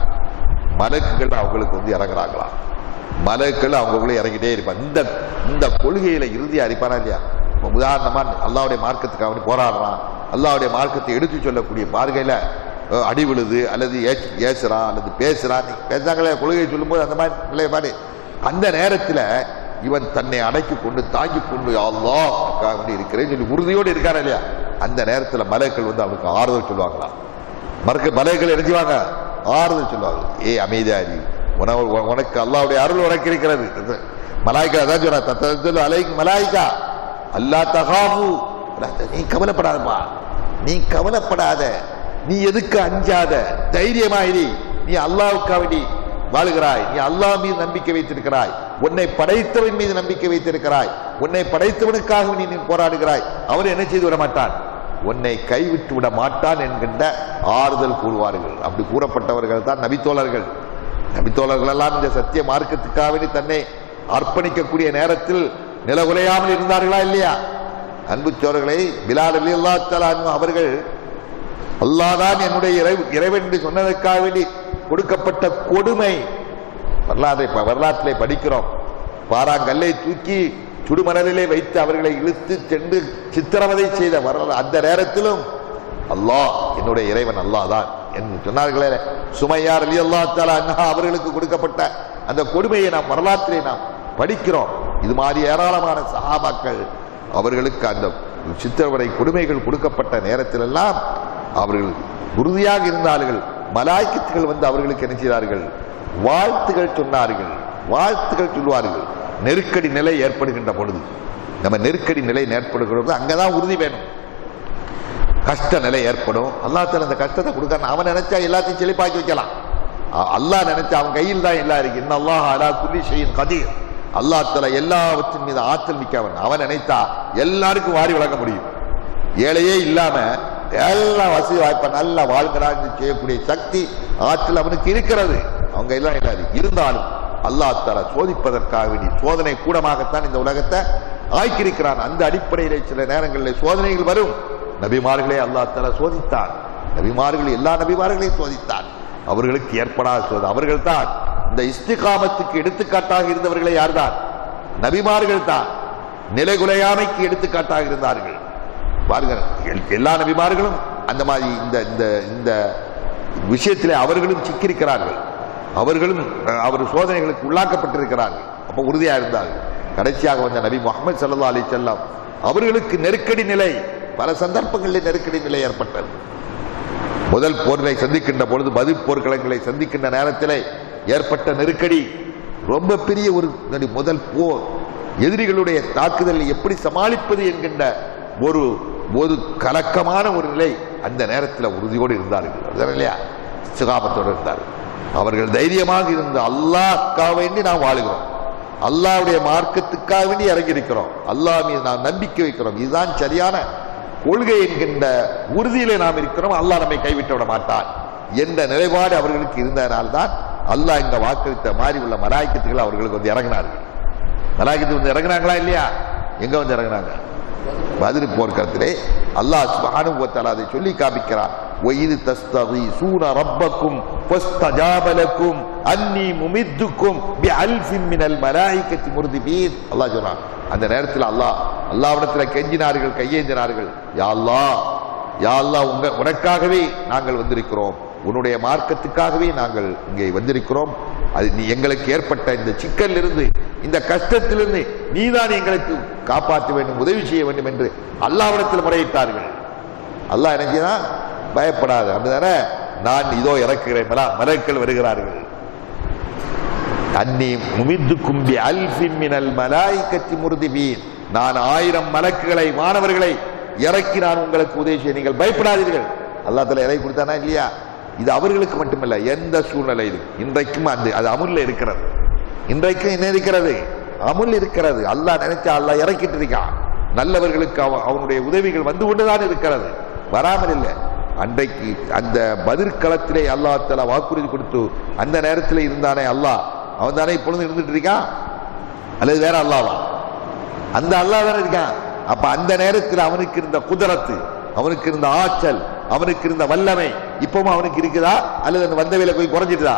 மலக்குகள் அவங்களுக்கு வந்து இறங்குறாங்களாம். மலக்குகள் அவங்களுக்குள்ள இறங்கிட்டே இருப்பாங்க. இந்த கொள்கையில இறுதியா இருப்பானா இல்லையா? உதாரணமா அல்லாஹ்வுடைய மார்க்கத்துக்கு அவன் போராடுறான், அல்லாஹ்வுடைய மார்க்கத்தை எடுத்து சொல்லக்கூடிய பார்வையில அடி விழுது அல்லது ஏசுறான் அல்லது பேசுறான், பேசுறாங்களே கொள்கையை சொல்லும்போது அந்த மாதிரி நிலைப்பாடு. அந்த நேரத்தில் இவன் தன்னை அடக்கி கொண்டு தாங்கி கொண்டு அல்லாஹ் இருக்கிறேன்னு சொல்லி உறுதியோடு இருக்காரு இல்லையா? அந்த நேரத்தில் மலக்குகள் வந்து அவனுக்கு ஆறுதல் சொல்லுவாங்களாம். மலக்குகள் எழுதிவாங்க, ஆறுதல் சொல்லுவாங்க. அமைதியாரி, உனக்கு அல்லாஹ்வுடைய அருள் உனக்கு இருக்கிறது. மலாய்க்கா தான் சொன்னா, தத்தனஸ்ஸலு அலைக்கும் மலாயிகா அல்லா தகாஃபு, நீ கவலைப்படாதப்பா, நீ கவலைப்படாத, நீ எதுக்கு அஞ்சாத, தைரியமாயிரி, நீ அல்லாஹ்வுக்காக வேண்டி வாழுகிறாய், நீ அல்லாஹ் மீது நம்பிக்கை வைத்திருக்கிறாய், உன்னை படைத்தவன் மீது நம்பிக்கை வைத்திருக்கிறாய், உன்னை படைத்தவனுக்காக நீ போராடுகிறாய், அவன் என்ன செய்து விட மாட்டான், உன்னை கைவிட்டு விட மாட்டான் என்கின்ற ஆறுதல் கூறுவார்கள். அப்படி கூறப்பட்டவர்கள் தான் நபித்தோழர்கள். நபித்தோழர்கள் எல்லாம் இந்த சத்திய மார்க்கத்துக்காக வேண்டி தன்னை அர்ப்பணிக்கக்கூடிய நேரத்தில் நிலகுலையாமல் இருந்தார்களா இல்லையா? அன்பு சோழர்களை, பிலால் ரலியல்லாஹு தஆலா அன்ஹு அவர்கள் அல்லாஹ்தான் என்னுடைய இறைவன் என்று சொன்னதற்காக வேண்டி கொடுக்கப்பட்ட கொடுமை வரலாற்றிலே படிக்கிறோம். பாறாங்கல்லை தூக்கி சுடுமணலிலே வைத்து அவர்களை இழுத்து சென்று சித்திரவதை செய்த வரலாறு. அந்த நேரத்திலும் அல்லாஹ் என்னுடைய இறைவன் அல்லாஹ் தான் என்று சொன்னார்களே. சுமையா ரலியல்லாஹு தஆலா அன்ஹா அவர்களுக்கு கொடுக்கப்பட்ட அந்த கொடுமையை நாம் வரலாற்றிலே நாம் படிக்கிறோம். இது மாதிரி ஏராளமான சஹாபாக்கள் அவர்களுக்கு அந்த சித்திரவதை கொடுமைகள் கொடுக்கப்பட்ட நேரத்திலெல்லாம் அவர்கள் உறுதியாக இருந்தார்கள். மலாய்க்கத்துகள் வந்து அவர்களுக்கு என்ன செய்தார்கள்? வாழ்த்துகள் சொன்னார்கள், வாழ்த்துகள் சொல்வார்கள். நெருக்கடி நிலை ஏற்படுகின்ற பொழுது, நம்ம நெருக்கடி நிலை ஏற்படுகிற பொழுது அங்கதான் உறுதி வேணும். கஷ்ட நிலை ஏற்படும், அல்லாஹ் தஆலா அந்த கஷ்டத்தை கொடுக்க அவன் நினைச்சா எல்லாத்தையும் செழிப்பாக்கி வைக்கலாம். அல்லாஹ் நினைச்சா அவன் கையில் தான் எல்லாம் இருக்கு. இன்னல்லாஹ அலா குல்லி ஷைஇன் கதீர். அல்லாஹ் தஆலா எல்லாவற்றின் மீது ஆற்றல் மிக்கவன். அவன் நினைத்தா எல்லாருக்கும் வாரி வழங்க முடியும். ஏழையே இல்லாம எல்லாம் வசதி வாய்ப்பா நல்லா வாழ்கிறான்னு செய்யக்கூடிய சக்தி ஆற்றல் அவனுக்கு இருக்கிறது. அவங்க எல்லாம் இல்லாது இருந்தாலும் அல்லாஹ் தஆலா சோதிப்பதற்காக வேண்டி சோதனை கூடமாகத்தான் இந்த உலகத்தை ஆக்கியிருக்கிறான். அந்த அடிப்படையிலே சில நேரங்களில் சோதனைகள் வரும். நபிமார்களே அல்லாஹ் தஆலா சோதித்தான். நபிமார்கள் எல்லா நபிமார்களையும் சோதித்தான். அவர்களுக்கு ஏற்படாத சோதனை. அவர்கள் தான் இந்த இஸ்திகாமத்துக்கு எடுத்துக்காட்டாக இருந்தவர்களே யார்தான்? நபிமார்கள் தான். நிலைகுலையாமைக்கு எடுத்துக்காட்டாக இருந்தார்கள். பாருங்கள், எல்லா நபிமார்களும் அந்த மாதிரி இந்த விஷயத்திலே அவர்களும் சிக்கியிருக்கிறார்கள். அவர்களும் அவர் சோதனைகளுக்கு உள்ளாக்கப்பட்டிருக்கிறார்கள். அப்ப உறுதியா இருந்தார்கள். கடைசியாக வந்த நபி முஹம்மது ஸல்லல்லாஹு அலைஹி வஸல்லம் அவர்களுக்கு நெருக்கடி நிலை, பல சந்தர்ப்பங்களில் நெருக்கடி நிலை ஏற்பட்டது. முதல் போர்களை சந்திக்கின்ற பொழுது, பதில் போர்க்களங்களை சந்திக்கின்ற நேரத்திலே ஏற்பட்ட நெருக்கடி ரொம்ப பெரிய ஒரு முதல் போர். எதிரிகளுடைய தாக்குதலை எப்படி சமாளிப்பது என்கின்ற ஒரு கலக்கமான ஒரு நிலை. அந்த நேரத்தில் உறுதியோடு இருந்தார்கள் இல்லையா? சுகாபத்தோடு இருந்தார்கள். அவர்கள் தைரியமாக இருந்து அல்லாஹ்க்காக வேண்டி நாம் வாழுகிறோம், அல்லாஹ்வுடைய மார்க்கத்துக்காக வேண்டி இறங்கி இருக்கிறோம், அல்லாஹ் மீது நாம் நம்பிக்கை வைக்கிறோம், இதுதான் சரியான கொள்கை என்கின்ற உறுதியிலே நாம் இருக்கிறோம், அல்லாஹ் நம்மை கைவிட்டு விட மாட்டான் என்ற நிலைப்பாடு அவர்களுக்கு இருந்ததனால்தான் அல்லாஹ் இங்க வாக்களித்த மாதிரி உள்ள மலாய்க்கத்துகள் அவர்களுக்கு வந்து இறங்கினார்கள். மலாய்க்கத்துக்கு வந்து இறங்கினாங்களா இல்லையா? எங்க வந்து இறங்கினாங்க? பதில் போர்க்களத்திலே அல்லாஹ் சுப்ஹானஹு வ தஆலா அதை சொல்லி காமிக்கிறான். وَإِذْ تَسْتَغِيثُونَ رَبَّكُمْ فَاسْتَجَابَ لَكُمْ أَنِّي مُمِدُّكُمْ بِأَلْفٍ مِنَ الْمَلَائِكَةِ مُرْدِفِينَ. அல்லாஹ் சொல்றான், அந்த நேரத்தில் அல்லாஹ்விடத்தில் கெஞ்சினார்கள், கையேந்தினார்கள், யா அல்லாஹ் உனக்காகவே நாங்கள் வந்திருக்கிறோம், உன்னுடைய மார்க்கத்துக்காகவே நாங்கள் இங்கே வந்திருக்கிறோம். அது நீ எங்களுக்கு ஏற்பட்ட இந்த சிக்கலிலிருந்து, இந்த கஷ்டத்திலிருந்து நீதான் எங்களுக்கு காப்பாற்ற வேண்டும், உதவி செய்ய வேண்டும் என்று அல்லாஹ்விடத்தில் முறையிட்டார்கள். அல்லாஹ் நினைச்சுதான் பயப்படாது, அப்படிதானே, நான் இதோ இறக்குகிறேன், மலக்குகள் வருகிறார்கள். அன்னி முமித்துக்கும் பி அல்ஃபின் மினல் மலாயிகத்தி முர்திபீன், நான் 1000 மலக்குகளை, மாணவர்களை இறக்கி நான் உங்களுக்கு உதவி செய்ய, நீங்கள் பயப்படாதீர்கள். அல்லாஹ் தஆலா இறக்கி கொடுத்தானா இல்லையா? இது அவர்களுக்கு மட்டுமல்ல, எந்த சூழ்நிலையிலும் இன்றைக்கும் அது அமுல்ல இருக்கிறது. இன்றைக்கும் என்ன இருக்கிறது? அமுல் இருக்கிறது. அல்லாஹ் நினைச்சா அல்லாஹ் இறக்கிட்டு இருக்கான். நல்லவர்களுக்கு அவனுடைய உதவிகள் வந்து கொண்டுதான் இருக்கிறது, வராமல் இல்லை. அன்றைக்கு அந்த பதிர்களத்திலே அல்லாஹ் தஆலா வாக்குறுதி கொடுத்து அந்த நேரத்தில் இருந்தானே அல்லாஹ், அவன் தானே இப்பொழுது இருந்துட்டு இருக்கான், அல்லது வேற அல்லாவா? அந்த அல்லாஹ் தானே இருக்கான். அப்ப அந்த நேரத்தில் அவனுக்கு இருந்த குதரத்து, அவனுக்கு இருந்த ஆற்றல், அவனுக்கு இருந்த வல்லமை இப்பவும் அவனுக்கு இருக்குதா, அல்லது அந்த வந்தவையில போய் குறைஞ்சிட்டுதா?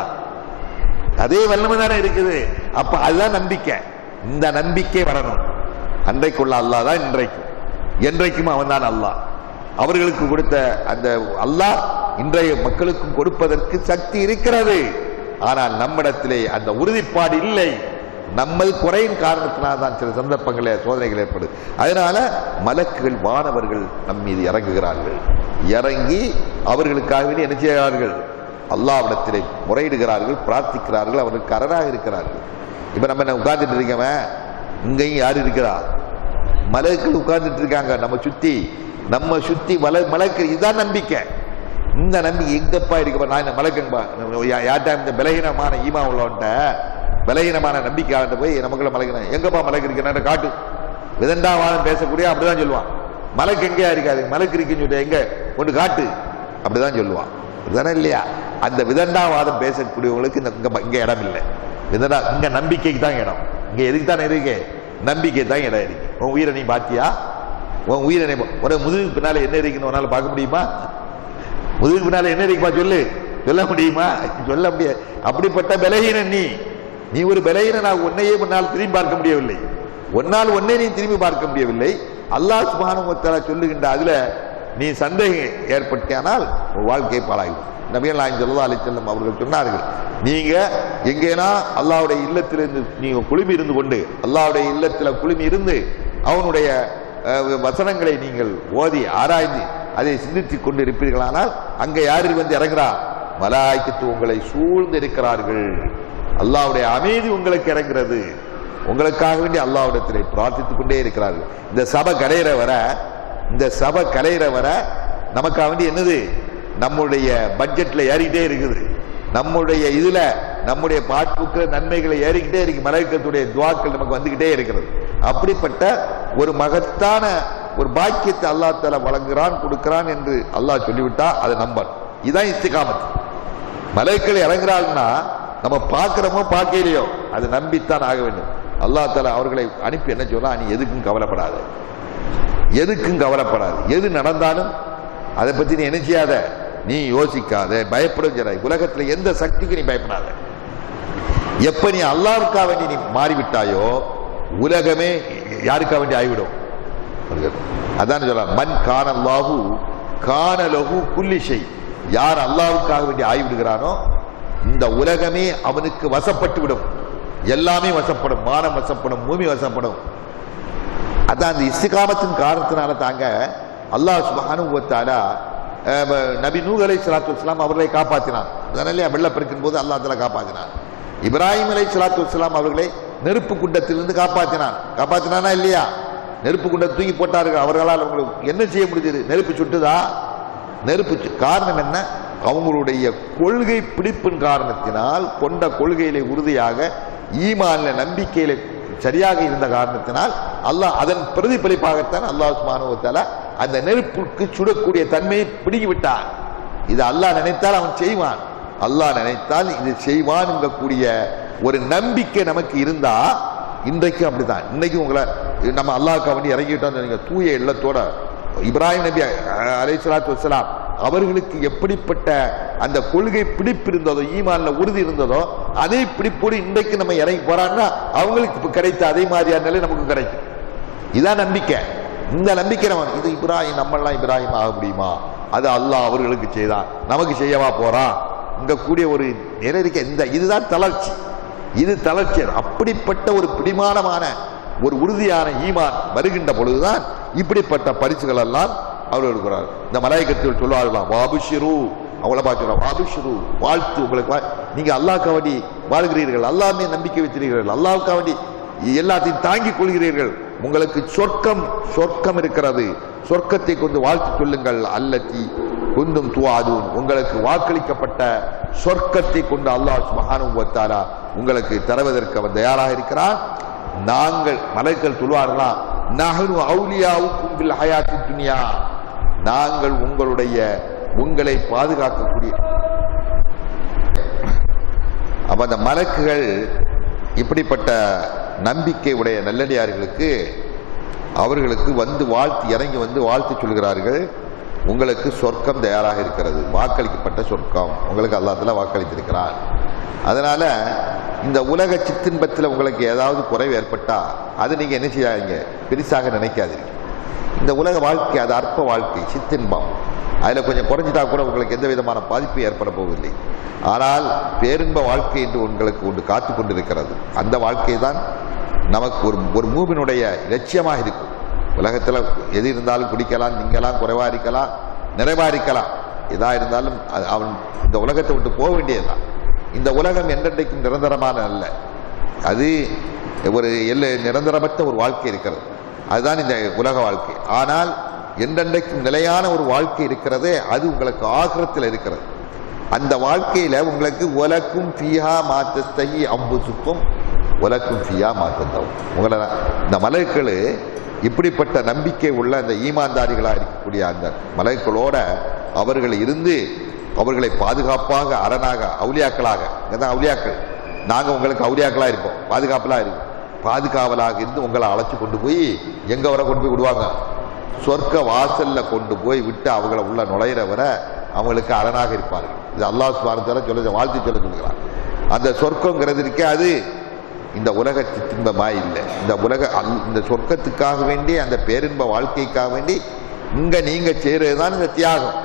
அதே வல்லமை தானே இருக்குது. அப்ப அதுதான் நம்பிக்கை. இந்த நம்பிக்கை வரணும். அன்றைக்குள்ள அல்லாஹ் தான் என்றைக்கும் அவன் தான் அல்லாஹ். அவர்களுக்கு கொடுத்த அந்த அல்லாஹ் இன்றைய மக்களுக்கும் கொடுப்பதற்கு சக்தி இருக்கிறது. ஆனால் நம்மிடத்திலே அந்த உறுதிப்பாடு இல்லை. நம்மது குறையின் காரணத்தினால் தான் சில சந்தர்ப்பங்களில் சோதனைகள் ஏற்படுது. அதனால மலக்குகள், வானவர்கள் நம் மீது இறங்குகிறார்கள். இறங்கி அவர்களுக்காக என்ன செய்கிறார்கள்? அல்லாஹ்விடத்திலே முறையிடுகிறார்கள், பிரார்த்திக்கிறார்கள், அவர்களுக்கு அரணாக இருக்கிறார்கள். இப்ப நம்ம என்ன உட்கார்ந்துட்டு இருக்கவன், இங்கேயும் யாரு இருக்கிறா? மலக்குகள் உட்கார்ந்துட்டு இருக்காங்க நம்ம சுத்தி மலக்கு. இதுதான் நம்பிக்கை. இந்த நம்பிக்கை எங்கப்பா இருக்க? நான் மலக்குப்பா யார்ட்டா இந்த பலகீனமான ஈமா உள்ளவன்ட்ட, பலகீனமான நம்பிக்கை போய் நமக்குள்ள மலக்கு எங்கப்பா மலக்கு இருக்க காட்டு, விதண்டாவாதம் பேசக்கூடிய அப்படிதான் சொல்லுவான். மலக்கு எங்கேயா இருக்காது, மலக்கு இருக்குன்னு சொல்லிட்டு எங்க ஒன்று காட்டு, அப்படிதான் சொல்லுவான். இதுதானே இல்லையா? அந்த விதண்டாவாதம் பேசக்கூடியவங்களுக்கு இங்க இடம் இல்லை. இங்க நம்பிக்கைக்கு தான் இடம். இங்க எதுக்கு தானே இருக்கு? நம்பிக்கை தான் இடம் இருக்கு. உன் உயிரை நீ பாத்தியா? உன் உயிரை ஒரு முதுகுக்கு பின்னால என்ன இருக்குன்னு உன்னால பார்க்க முடியுமா? முதுகுக்கு பின்னால என்ன இருக்குப்பா சொல்ல முடியுமா? சொல்ல முடியாது. அப்படிப்பட்ட பலகீனம் நீ ஒரு பலகீனம். நான் உன்னையே முன்னால் திரும்பி பார்க்க முடியவில்லை, ஒன்னால் ஒன்னே நீ திரும்பி பார்க்க முடியவில்லை. அல்லாஹ் சுப்ஹானஹு வ தஆலா சொல்லுகின்ற அதுல நீ சந்தேகம் ஏற்பட்டானால் வாழ்க்கை பாழாகும். நபிகள் நாயகம் ஸல்லல்லாஹு அலைஹி வஸல்லம் அவர்கள் சொன்னார்கள், நீங்க எங்கேனா அல்லாஹ்வுடைய இல்லத்திலிருந்து நீங்க குழுமி இருந்து கொண்டு, அல்லாஹ்வுடைய இல்லத்தில் குழுமி இருந்து அவனுடைய வசனங்களை நீங்கள் ஓதி ஆராய்ந்து அதை சிந்தித்துக் கொண்டு இருப்பீர்களானால் அங்கே யாரு வந்து இறங்குறா? மலாயிக்கத்து உங்களை சூழ்ந்து இருக்கிறார்கள். அல்லாஹ்வுடைய அமைதி உங்களுக்கு இறங்குறது. உங்களுக்காக வேண்டி அல்லாஹ்விடத்திலே பிரார்த்தித்துக் கொண்டே இருக்கிறார்கள். இந்த சபை கலையிற வர நமக்காக வேண்டி என்னது? நம்முடைய பட்ஜெட்ல ஏறிக்கிட்டே இருக்குது. நம்முடைய இதுல நம்முடைய பாட்டுக்கு நன்மைகளை ஏறிக்கிட்டே இருக்கு. மலாயிக்கத்துடைய துஆக்கள் நமக்கு வந்துகிட்டே இருக்கிறது. அப்படிப்பட்ட ஒரு மகத்தான ஒரு பாக்கியத்தை அல்லாஹ் தஆலா வழங்குகிறான், கொடுக்கிறான் என்று அல்லாஹ் சொல்லிவிட்டா அதை நம்பணும். இதுதான் இஸ்திகாமத். மலாயிக்கள் இறங்குறாங்கன்னா நம்ம பார்க்கிறோமோ பார்க்கலையோ அது நம்பித்தான் ஆக வேண்டும். அல்லாஹ் தஆலா அவர்களை அனுப்பி என்ன சொல்றா? நீ எதுக்கும் கவலைப்படாத, எது நடந்தாலும் அதை பத்தி நீ என்ன செய்யாத, நீ யோசிக்காத, பயப்பட. உலகத்துல எந்த சக்திக்கு நீ பயப்படாத. எப்ப நீ அல்லாஹ்வுக்காக வேண்டி நீ மாறிவிட்டாயோ உலகமே யாருக்காக வேண்டி ஆகிவிடும். அதான் சொல்ற, மன் கானல்லாஹு கானலஹு குல்லி ஷை. யார் அல்லாஹ்வுக்காக வேண்டி ஆகிவிடுகிறானோ இந்த உலகமே அவனுக்கு வசப்பட்டு விடும். எல்லாமே வசப்படும், வானம் வசப்படும், பூமி வசப்படும். அதான் அந்த இஸ்திகாமத்தின் காரணத்தினால தாங்க அல்லாஹ் சுப்ஹானஹு வ தஆலா நபி நூஹ் அலைஹிஸ்ஸலாத்து வஸ்ஸலாம் அவர்களை காப்பாற்றினான். அதனால வெள்ளப்பெருக்கின் போது அல்லாஹ் தஆலா காப்பாற்றினான். இப்ராஹிம் அலைஹிஸ்ஸலாத்து வஸ்ஸலாம் அவர்களை நெருப்பு குண்டத்திலிருந்து காப்பாற்றினானா இல்லையா? நெருப்பு குண்டத்தை தூக்கி போட்டார்கள். அவர்களால் அவங்களுக்கு என்ன செய்ய முடிஞ்சது? நெருப்பு சுட்டுதா? காரணம் என்ன? அவங்களுடைய கொள்கை பிடிப்பின் காரணத்தினால், கொண்ட கொள்கையிலே உறுதியாக, ஈமான்ல நம்பிக்கையில சரியாக இருந்த காரணத்தினால் அல்லாஹ் அதன் பிரதிபலிப்பாகத்தான் அல்லாஹ் சுப்ஹானஹு வ தஆலா அந்த நெருப்புக்கு சுடக்கூடிய தன்மையை பிடுங்கி விட்டான். இது அல்லாஹ் நினைத்தால் அவன் செய்வான். அல்லாஹ் நினைத்தால் இது செய்வான் என்கக்கூடிய ஒரு நம்பிக்கை நமக்கு இருந்தா, இன்றைக்கு அப்படித்தான். இன்னைக்கு உங்களை நம்ம அல்லாஹ்வுக்காக வேண்டி இறங்கிட்டோம், தூய இல்லத்தோட இப்ராஹிம் நபி அலைஹிஸ்ஸலாத்து வஸ்ஸலாம் அவர்களுக்கு எப்படிப்பட்ட அந்த கொள்கை பிடிப்பு இருந்ததோ, ஈமான்ல உறுதி இருந்ததோ, அதே பிடிப்போடு இன்றைக்கு நம்ம இறங்கி போறான்னா அவங்களுக்கு கிடைத்த அதே மாதிரியான நிலை நமக்கு கிடைக்கும். இதான் நம்பிக்கை. இந்த நம்பிக்கை நம்ம, இது இப்ராஹிம், நம்மளாம் இப்ராஹிம் ஆக முடியுமா? அது அல்லாஹ் அவர்களுக்கு செய்தான், நமக்கு செய்யவா போறான்? இங்க கூடிய ஒரு நிலை இருக்க. இதுதான் தளர்ச்சி. இது தளர்ச்சி. அப்படிப்பட்ட ஒரு பிடிமானமான ஒரு உறுதியான ஈமான் வருகின்ற பொழுதுதான் இப்படிப்பட்ட பரிசுகள் எல்லாம் அவர்கள் இருக்கிறார். இந்த மலாயிகத்தில் சொல்லுவார்களாம், வாபுஷிரு, அவங்கள பார்த்து வாபுஷிரு, வாழ்த்து உங்களுக்கு, நீங்க அல்லாஹ்வுக்காக வேண்டி வாழ்கிறீர்கள், அல்லாஹ்மே நம்பிக்கை வைத்திருக்கிறீர்கள், அல்லாஹ்வுக்காக வேண்டி எல்லாத்தையும் தாங்கிக் கொள்கிறீர்கள், உங்களுக்கு சொர்க்கம் இருக்கிறது, சொர்க்கத்தை கொண்டு வாழ்த்து சொல்லுங்கள். அல்லத்தி குந்தும் துஆதுன், உங்களுக்கு வாக்களிக்கப்பட்ட சொர்க்கத்தை கொண்டு அல்லாஹ் சுப்ஹானஹு வ தஆலா உங்களுக்கு தருவதற்கு அவன் தயாராக இருக்கிறான். நாங்கள், மலைக்கள் சொல்வார்களாம், நஹ்னு அவுலியாவுக்கும் பில் ஹயாத்தி துன்யா, நாங்கள் உங்களை பாதுகாக்கக்கூடிய. அப்ப அந்த மலக்குகள் இப்படிப்பட்ட நம்பிக்கை உடைய நல்லடியார்களுக்கு அவர்களுக்கு வந்து இறங்கி வந்து வாழ்த்து சொல்கிறார்கள். உங்களுக்கு சொர்க்கம் தயாராக இருக்கிறது, வாக்களிக்கப்பட்ட சொர்க்கம் உங்களுக்கு அல்லாஹ் தஆலா வாக்களித்திருக்கிறார். அதனால இந்த உலக சிற்றின்பத்தில் உங்களுக்கு ஏதாவது குறைவு ஏற்பட்டா அது நீங்க என்ன செய்யாதீங்க, பெருசாக நினைக்காதீங்க. இந்த உலக வாழ்க்கை அது அற்ப வாழ்க்கை, சிற்றின்பம். அதில் கொஞ்சம் குறைஞ்சிட்டா கூட உங்களுக்கு எந்த விதமான பாதிப்பு ஏற்பட போவதில்லை. ஆனால் பேரின்ப வாழ்க்கை என்று உங்களுக்கு ஒன்று காத்து கொண்டிருக்கிறது. அந்த வாழ்க்கை தான் நமக்கு ஒரு மூவினுடைய லட்சியமாக இருக்கும். உலகத்தில் எது இருந்தாலும் குடிக்கலாம், நீங்கலாம், குறைவா இருக்கலாம், நிறைவா இருக்கலாம், எதா இருந்தாலும் அவன் இந்த உலகத்தை விட்டு போக வேண்டியதுதான். இந்த உலகம் என்றென்றைக்கும் நிரந்தரமான அல்ல, அது ஒரு நிரந்தரமற்ற ஒரு வாழ்க்கை இருக்கிறது, அதுதான் இந்த உலக வாழ்க்கை. ஆனால் என்றென்றைக்கும் நிலையான ஒரு வாழ்க்கை இருக்கிறதே, அது உங்களுக்கு ஆகிரத்தில் இருக்கிறது. அந்த வாழ்க்கையில உங்களுக்கு உலக்கும் ஃபீஹா மாத்தஸ்தஹி அம்புசுக்கும் உலக்கும் ஃபீஹா மாத்தத்தவும். உங்களை இந்த மலக்குகள் இப்படிப்பட்ட நம்பிக்கை உள்ள அந்த ஈமான்தாரிகளாக இருக்கக்கூடிய அந்த மலக்குகளோட அவர்கள் இருந்து அவர்களை பாதுகாப்பாக அரணாக அவுலியாக்களாக, இங்கதான் அவுலியாக்கள், நாங்கள் உங்களுக்கு அவுலியாக்களாக இருப்போம், பாதுகாப்பெல்லாம் இருக்கும், பாதுகாவலாக இருந்து உங்களை அழைச்சி கொண்டு போய் எங்க வர கொண்டு போய் விடுவாங்க, சொர்க்க வாசல்ல கொண்டு போய் விட்டு அவங்கள உள்ள நுழையிற வர அவங்களுக்கு அரணாக இருப்பார்கள். இது அல்லாஹ் சுப்ஹானஹு வ தஆலா சொல்ல வாழ்த்து சொல்லுகிறார். அந்த சொர்க்கங்கிறது இருக்கே, அது இந்த உலக சிற்றின்பமாய் இல்லை. இந்த சொர்க்கத்துக்காக வேண்டி, அந்த பேரின்ப வாழ்க்கைக்காக வேண்டி இங்க நீங்க செய்யறதுதான் இந்த தியாகம்,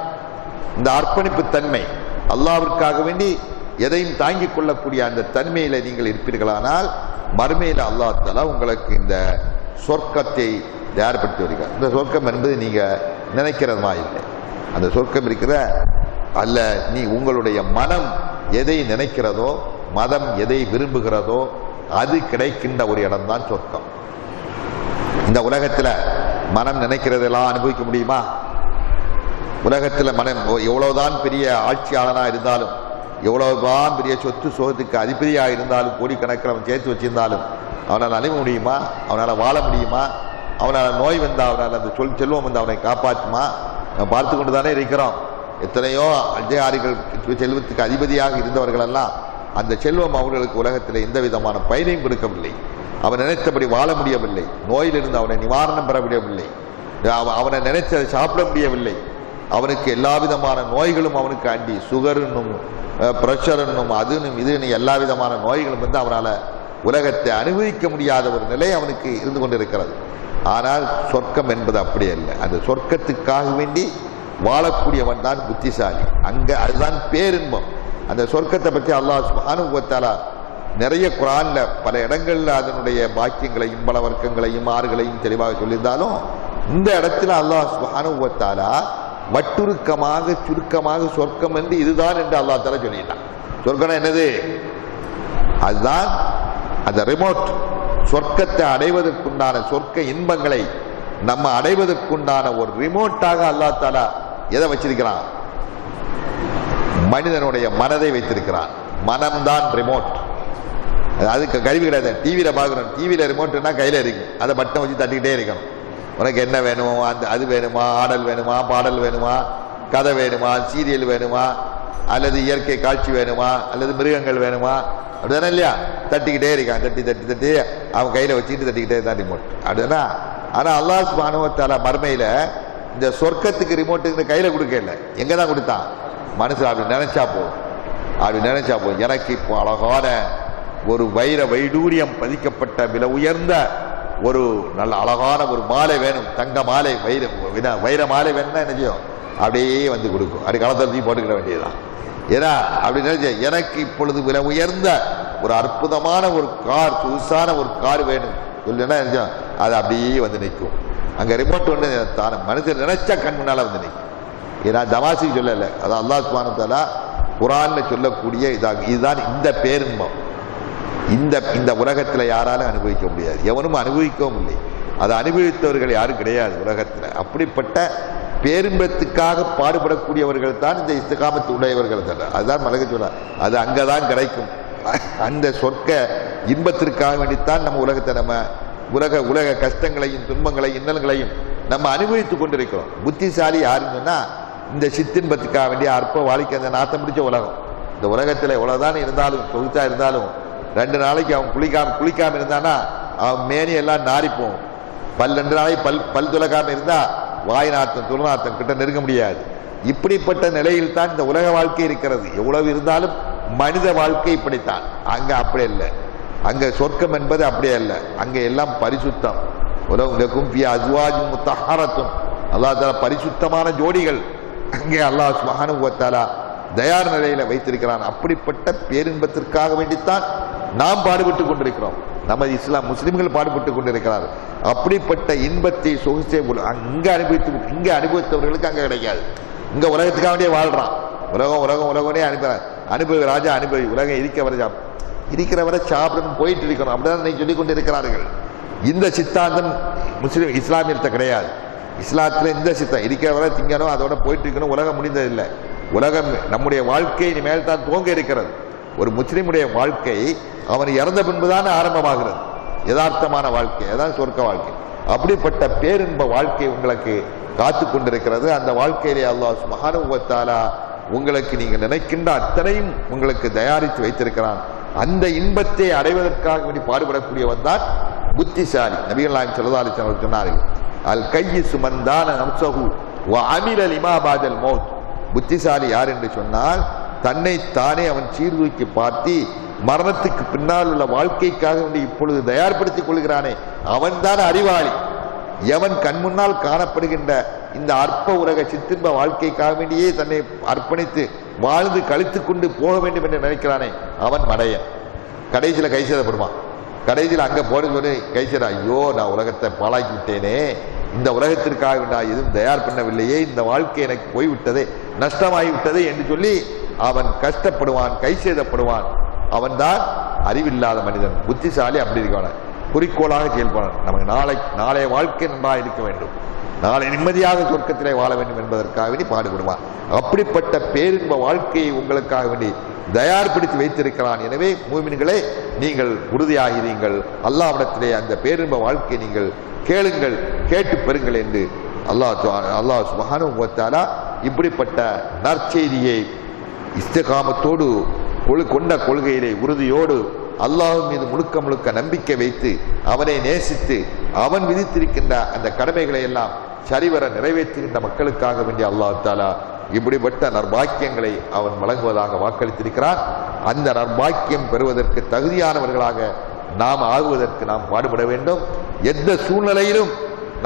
இந்த அர்ப்பணிப்பு தன்மை. அல்லாஹ்விற்காக வேண்டி எதையும் தாங்கிக் கொள்ளக்கூடிய அந்த தன்மையில நீங்கள் இருப்பீர்களானால் மறுமையில அல்லாஹ் தஆலா உங்களுக்கு இந்த சொர்க்கத்தை தயார்படுத்தி வருகிறார். இந்த சொர்க்கம் என்பது நீங்க நினைக்கிறதுமா இல்லை. அந்த சொர்க்கம் இருக்கிற அல்ல, நீ உங்களுடைய மனம் எதை நினைக்கிறதோ, மதம் எதை விரும்புகிறதோ அது கிடைக்கின்ற ஒரு இடம் தான் சொர்க்கம். இந்த உலகத்துல மனம் நினைக்கிறதெல்லாம் அனுபவிக்க முடியுமா? உலகத்துல மனம் எவ்வளவுதான் பெரிய ஆட்சியாளனா இருந்தாலும், எவ்வளவுதான் பெரிய சொத்து சோகத்துக்கு அதிபதியாக இருந்தாலும், கோடிக்கணக்கில் அவன் சேர்த்து வச்சிருந்தாலும் அவனால் அனுபவ முடியுமா? அவனால் வாழ முடியுமா? அவனால் நோய் வந்தா அவனால் அந்த செல்வம் வந்து அவனை காப்பாற்றுமா? நம்ம பார்த்து கொண்டு தானே இருக்கிறோம். எத்தனையோ அதிகாரிகள் செல்வத்துக்கு அதிபதியாக இருந்தவர்கள் எல்லாம் அந்த செல்வம் அவர்களுக்கு உலகத்தில் எந்த விதமான பயனையும் கொடுக்கவில்லை. அவன் நினைத்தபடி வாழ முடியவில்லை, நோயிலிருந்து அவனை நிவாரணம் பெற முடியவில்லை, அவனை நினைச்சதை சாப்பிட முடியவில்லை, அவனுக்கு எல்லா விதமான நோய்களும் அவனுக்கு அண்டி, சுகருன்னும் பிரஷருன்னும் அதுன்னும் இதுன்னு எல்லா விதமான நோய்களும் வந்து அவனால் உலகத்தை அனுபவிக்க முடியாத ஒரு நிலை அவனுக்கு இருந்து கொண்டிருக்கிறது. ஆனால் சொர்க்கம் என்பது அப்படி அல்ல. அந்த சொர்க்கத்துக்காக வேண்டி வாழக்கூடியவன் தான் புத்திசாலி. அதுதான் பேரின்பம். அந்த சொர்க்கத்தை பற்றி அல்லாஹ் சுப்ஹானஹு வ தஆலா நிறைய குர்ஆன்ல பல இடங்கள்ல அதனுடைய பாக்கியங்களையும் பல வர்க்கங்களையும் ஆறுகளையும் தெளிவாக சொல்லியிருந்தாலும், இந்த இடத்துல அல்லாஹ் சுப்ஹானஹு வ தஆலா சுருக்கமாக சொர்க்கம் என்று இதுதான் என்று அல்லாஹ் தஆலா சொல்லிட்டான். சொர்க்கம் என்னது? அதுதான் அந்த ரிமோட். சொர்க்கத்தை அடைவதற்குண்டான சொர்க்க இன்பங்களை நம்ம அடைவதற்குண்டான ஒரு ரிமோட்டாக அல்லாஹ் தஆலா எதை வச்சிருக்கிறான்? மனிதனுடைய மனதை வைத்திருக்கிறான். மனம்தான் ரிமோட். அதுக்கு கருவி கிடையாது. டிவியில பார்க்கணும், டிவியில ரிமோட்னா கையில இருக்கு, அதை பட்டன் வச்சு தட்டிக்கிட்டே இருக்கணும். உனக்கு என்ன வேணும், அது வேணுமா, ஆடல் வேணுமா, பாடல் வேணுமா, கதை வேணுமா, சீரியல் வேணுமா, அல்லது இயற்கை காட்சி வேணுமா, அல்லது மிருகங்கள் வேணுமா, அப்படிதானே இல்லையா? தட்டிக்கிட்டே இருக்கான். தட்டி அவன் கையில வச்சுக்கிட்டு தட்டிக்கிட்டே தான் ரிமோட், அப்படின்னா. ஆனா அல்லாஹ் சுப்ஹானஹு வ தஆலா மறுமையில இந்த சொர்க்கத்துக்கு ரிமோட்டுக்கு கையில கொடுக்கல, எங்க தான் கொடுத்தான்? மனுஷன் அப்படி நினைச்சா போதும், அப்படி நினைச்சா போதும். எனக்கு இப்போ அழகான ஒரு வைர வைடூரியம் பதிக்கப்பட்ட விலை உயர்ந்த ஒரு நல்ல அழகான ஒரு மாலை வேணும், தங்க மாலை, வைர மாலை வேணும்னா என்ன செய்யும்? அப்படியே வந்து கொடுக்கும். அப்படி களத்தில் போட்டுக்கிட வேண்டியதுதான். ஏன்னா அப்படி நினைச்ச எனக்கு இப்பொழுது விலை உயர்ந்த ஒரு அற்புதமான ஒரு கார், புதுசான ஒரு கார் வேணும் சொல்லுன்னா அது அப்படியே வந்து நிற்கும். அங்க ரிமோட் ஒன்று தானே மனுஷன் நினைச்சா கண் முன்னால வந்து நிற்கும். ஏன்னா தமாசி சொல்லலை, அதான் அல்லாஹ் சுப்ஹானஹு வ தஆலா குர்ஆன்ல சொல்லக்கூடிய இதுதான் இந்த பேரின்பம். இந்த உலகத்தில் யாராலும் அனுபவிக்க முடியாது, எவனும் அனுபவிக்கவும் இல்லை. அதை அனுபவித்தவர்கள் யாரும் கிடையாது உலகத்தில். அப்படிப்பட்ட பேரின்பத்துக்காக பாடுபடக்கூடியவர்கள் தான் இந்த இஸ்திகாமத்து உடையவர்கள் தான். அதுதான் மலக சொல்ல, அது அங்கதான் கிடைக்கும். அந்த சொர்க்க இன்பத்திற்காக வேண்டித்தான் நம்ம உலகத்தை நம்ம உலக கஷ்டங்களையும் துன்பங்களையும் இன்னல்களையும் நம்ம அனுபவித்துக் கொண்டிருக்கிறோம். புத்திசாலி யாருன்னு சொன்னா இந்த சித்தின்பத்துக்காக வேண்டிய அற்ப வாழ்க்கை, அந்த நாட்டம் பிடிச்ச உலகம். இந்த உலகத்தில் எவ்வளவுதான் இருந்தாலும் சொகுத்தா இருந்தாலும் 2 நாளைக்கு அவன் குளிக்காம இருந்தானா அவன் மேனி எல்லாம் நாரிப்போம். 2 நாளைக்கு பல் துலக்காம இருந்தா வாய் நாத்தம் துர்நாத்தம் கிட்ட நெருங்க முடியாது. இப்படிப்பட்ட நிலையில் தான் இந்த உலக வாழ்க்கை இருக்கிறது. எவ்வளவு இருந்தாலும் மனித வாழ்க்கை இப்படித்தான். அங்க அப்படி இல்லை, அங்க சொர்க்கம் என்பது அப்படியே அல்ல. அங்க எல்லாம் பரிசுத்தம். உலகம் அஸ்வாஜும் முத்தஹரத்தும், அல்லாஹ் தஆலா பரிசுத்தமான ஜோடிகள் அங்கே அல்லாஹ் சுப்ஹானஹு வ தஆலா தயார் நிலையில வைத்திருக்கிறான். அப்படிப்பட்ட பேரின்பத்திற்காக வேண்டித்தான் நாம் பாடுபட்டு கொண்டிருக்கிறோம். நமது இஸ்லாம் முஸ்லிம்கள் பாடுபட்டு கொண்டிருக்கிறார்கள். அப்படிப்பட்ட இன்பத்தை சொகுசை இங்க அனுபவித்தவர்களுக்கு அங்க கிடைக்காது. இங்க உலகத்துக்காக வேண்டிய வாழ்றான். உலகமே அனுபவி ராஜா, அனுபவி உலகம் இருக்கிறவரை சாப்பிடணும் போயிட்டு இருக்கணும், அப்படிதான் சொல்லிக் கொண்டிருக்கிறார்கள். இந்த சித்தாந்தம் முஸ்லிம் இஸ்லாமியத்தை கிடையாது. இஸ்லாத்துல இந்த சித்தம் இருக்கிறவரை திங்கணும், அதோட போயிட்டு இருக்கணும், உலகம் முடிந்ததில்லை. உலகம் நம்முடைய வாழ்க்கை இனிமேல் தான் துவங்க இருக்கிறது. ஒரு முஸ்லிமுடைய வாழ்க்கை அவன் இறந்த பின்புதான் ஆரம்பமாகிறது. யதார்த்தமான வாழ்க்கை, அதான் சொர்க்க வாழ்க்கை. அப்படிப்பட்ட பேரின்ப வாழ்க்கை உங்களுக்கு காத்து கொண்டிருக்கிறது. அந்த வாழ்க்கையிலே அல்லாஹ் சுப்ஹானஹு வ தஆலா உங்களுக்கு நீங்கள் நினைக்கின்ற அத்தனையும் உங்களுக்கு தயாரித்து வைத்திருக்கிறான். அந்த இன்பத்தை அடைவதற்காக வேண்டி பாடுபடக்கூடியவன் தான் புத்திசாலி. நபிகள் நாயகம் ஸல்லல்லாஹு அலைஹி வஸல்லம் சொன்னார்கள், அல் கையிசு மன் தான நஃப்ஸஹு வ அமில லிமா பஅதல் மௌத். புத்திசாலி யார் என்று சொன்னால், தன்னை தானே அவன் சீர்தூக்கி பார்த்து மரணத்துக்கு பின்னால் உள்ள வாழ்க்கைக்காக வேண்டி இப்பொழுது தயார்படுத்திக் கொள்கிறானே அவன் தான் அறிவாளி. எவன் கண் முன்னால் காணப்படுகின்ற இந்த அற்ப உலக சித்தின்ப வாழ்க்கைக்காக வேண்டியே தன்னை அர்ப்பணித்து வாழ்ந்து கழித்து கொண்டு போக வேண்டும் என்று நினைக்கிறானே அவன் மடையன். கடைசியில் கை சேதப்படுவான். கடைசியில் அங்க போறது கை சேர, ஐயோ நான் உலகத்தை பாழாக்கி விட்டேனே, இந்த உலகத்திற்காக நான் எதுவும் தயார் பண்ணவில்லையே, இந்த வாழ்க்கை எனக்கு போய்விட்டதே, நஷ்டமாகிவிட்டதே என்று சொல்லி அவன் கஷ்டப்படுவான், கை சேதப்படுவான். அவன் தான் அறிவில்லாத மனிதன். புத்திசாலி அப்படி இருக்கான குறிக்கோளாக செயல்படான். நமக்கு நாளைய வாழ்க்கை நன்றாக இருக்க வேண்டும், நாளை நிம்மதியாக சொர்க்கத்திலே வாழ வேண்டும் என்பதற்காக வேண்டி பாடுபடுவான். அப்படிப்பட்ட பேரின்ப வாழ்க்கையை உங்களுக்காக வேண்டி தயார்படுத்தி வைத்திருக்கிறான். எனவே மூமின்களே, நீங்கள் உறுதியாகிறீர்கள். அல்லாஹ்விடத்திலே அந்த பேரின்ப வாழ்க்கையை நீங்கள் கேளுங்கள், கேட்டு பெறுங்கள் என்று அல்லாஹ் சுப்ஹானஹு வ தஆலா இப்படிப்பட்ட நற்செய்தியை இஸ்திகாமத்தோடு கொண்ட கொள்கையிலே உறுதியோடு அல்லாஹ் மீது முழுக்க நம்பிக்கை வைத்து அவனை நேசித்து அவன் விதித்திருக்கின்ற அந்த கடமைகளை எல்லாம் சரிவர நிறைவேற்றுகின்ற மக்களுக்காக வேண்டிய அல்லாஹ் தஆலா இப்படிப்பட்ட நற்பாக்கியங்களை அவன் வழங்குவதாக வாக்களித்திருக்கிறான். அந்த நற்பாக்கியம் பெறுவதற்கு தகுதியானவர்களாக நாம் ஆகுவதற்கு நாம் பாடுபட வேண்டும். எந்த சூழ்நிலையிலும்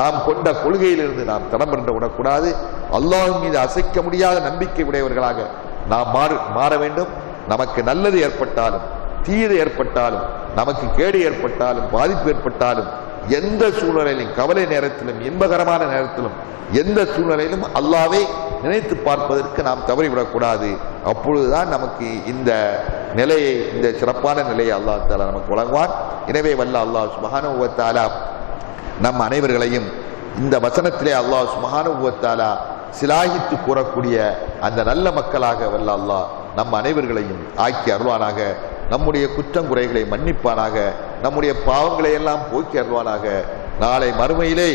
நாம் கொண்ட கொள்கையிலிருந்து நாம் தடம் புரண்டு விடக்கூடாது. அல்லாஹ் மீது அசைக்க முடியாத நம்பிக்கை உடையவர்களாக நாம் மாற வேண்டும். நமக்கு நல்லது ஏற்பட்டாலும் தீது ஏற்பட்டாலும் நமக்கு கேடு ஏற்பட்டாலும் பாதிப்பு ஏற்பட்டாலும் எந்த சூழ்நிலையிலும் கவலை நேரத்திலும் இன்பகரமான நேரத்திலும் எந்த சூழ்நிலையிலும் அல்லாஹ்வை நினைத்து பார்ப்பதற்கு நாம் தவறிவிடக்கூடாது. அப்பொழுதுதான் நமக்கு இந்த நிலையை, இந்த சிறப்பான நிலையை அல்லாஹ் தஆலா நமக்கு வழங்குவான். எனவே வல்ல அல்லாஹ் சுப்ஹானஹு வ தஆலா நம் அனைவர்களையும் இந்த வசனத்திலே அல்லாஹ் சுப்ஹானஹு வ தஆலா சிலாகித்து கூறக்கூடிய அந்த நல்ல மக்களாக வல்ல அல்லாஹ் நம் அனைவர்களையும் ஆக்கி அருள்வானாக. நம்முடைய குற்றங்குறைகளை மன்னிப்பானாக. நம்முடைய பாவங்களை எல்லாம் போக்கி அருள்வானாக. நாளை மறுமையிலே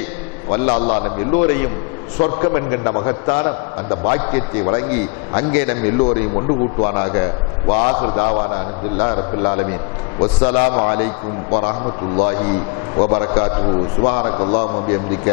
வல்ல அல்லாஹ் நம் எல்லோரையும் சொர்க்கம் என்கின்ற மகத்தான அந்த பாக்கியத்தை வழங்கி அங்கே நம் எல்லோரையும் ஒன்று கூட்டுவானாக. வாஹிர் தாவானா அல்ஹம்துலில்லாஹி ரப்பில் ஆலமீன். வஸ்ஸலாமு அலைக்கும் வரஹ்மத்துல்லாஹி வபரகாத்துஹு. சுப்ஹானக்கல்லாஹும்ம வபிஹம்திக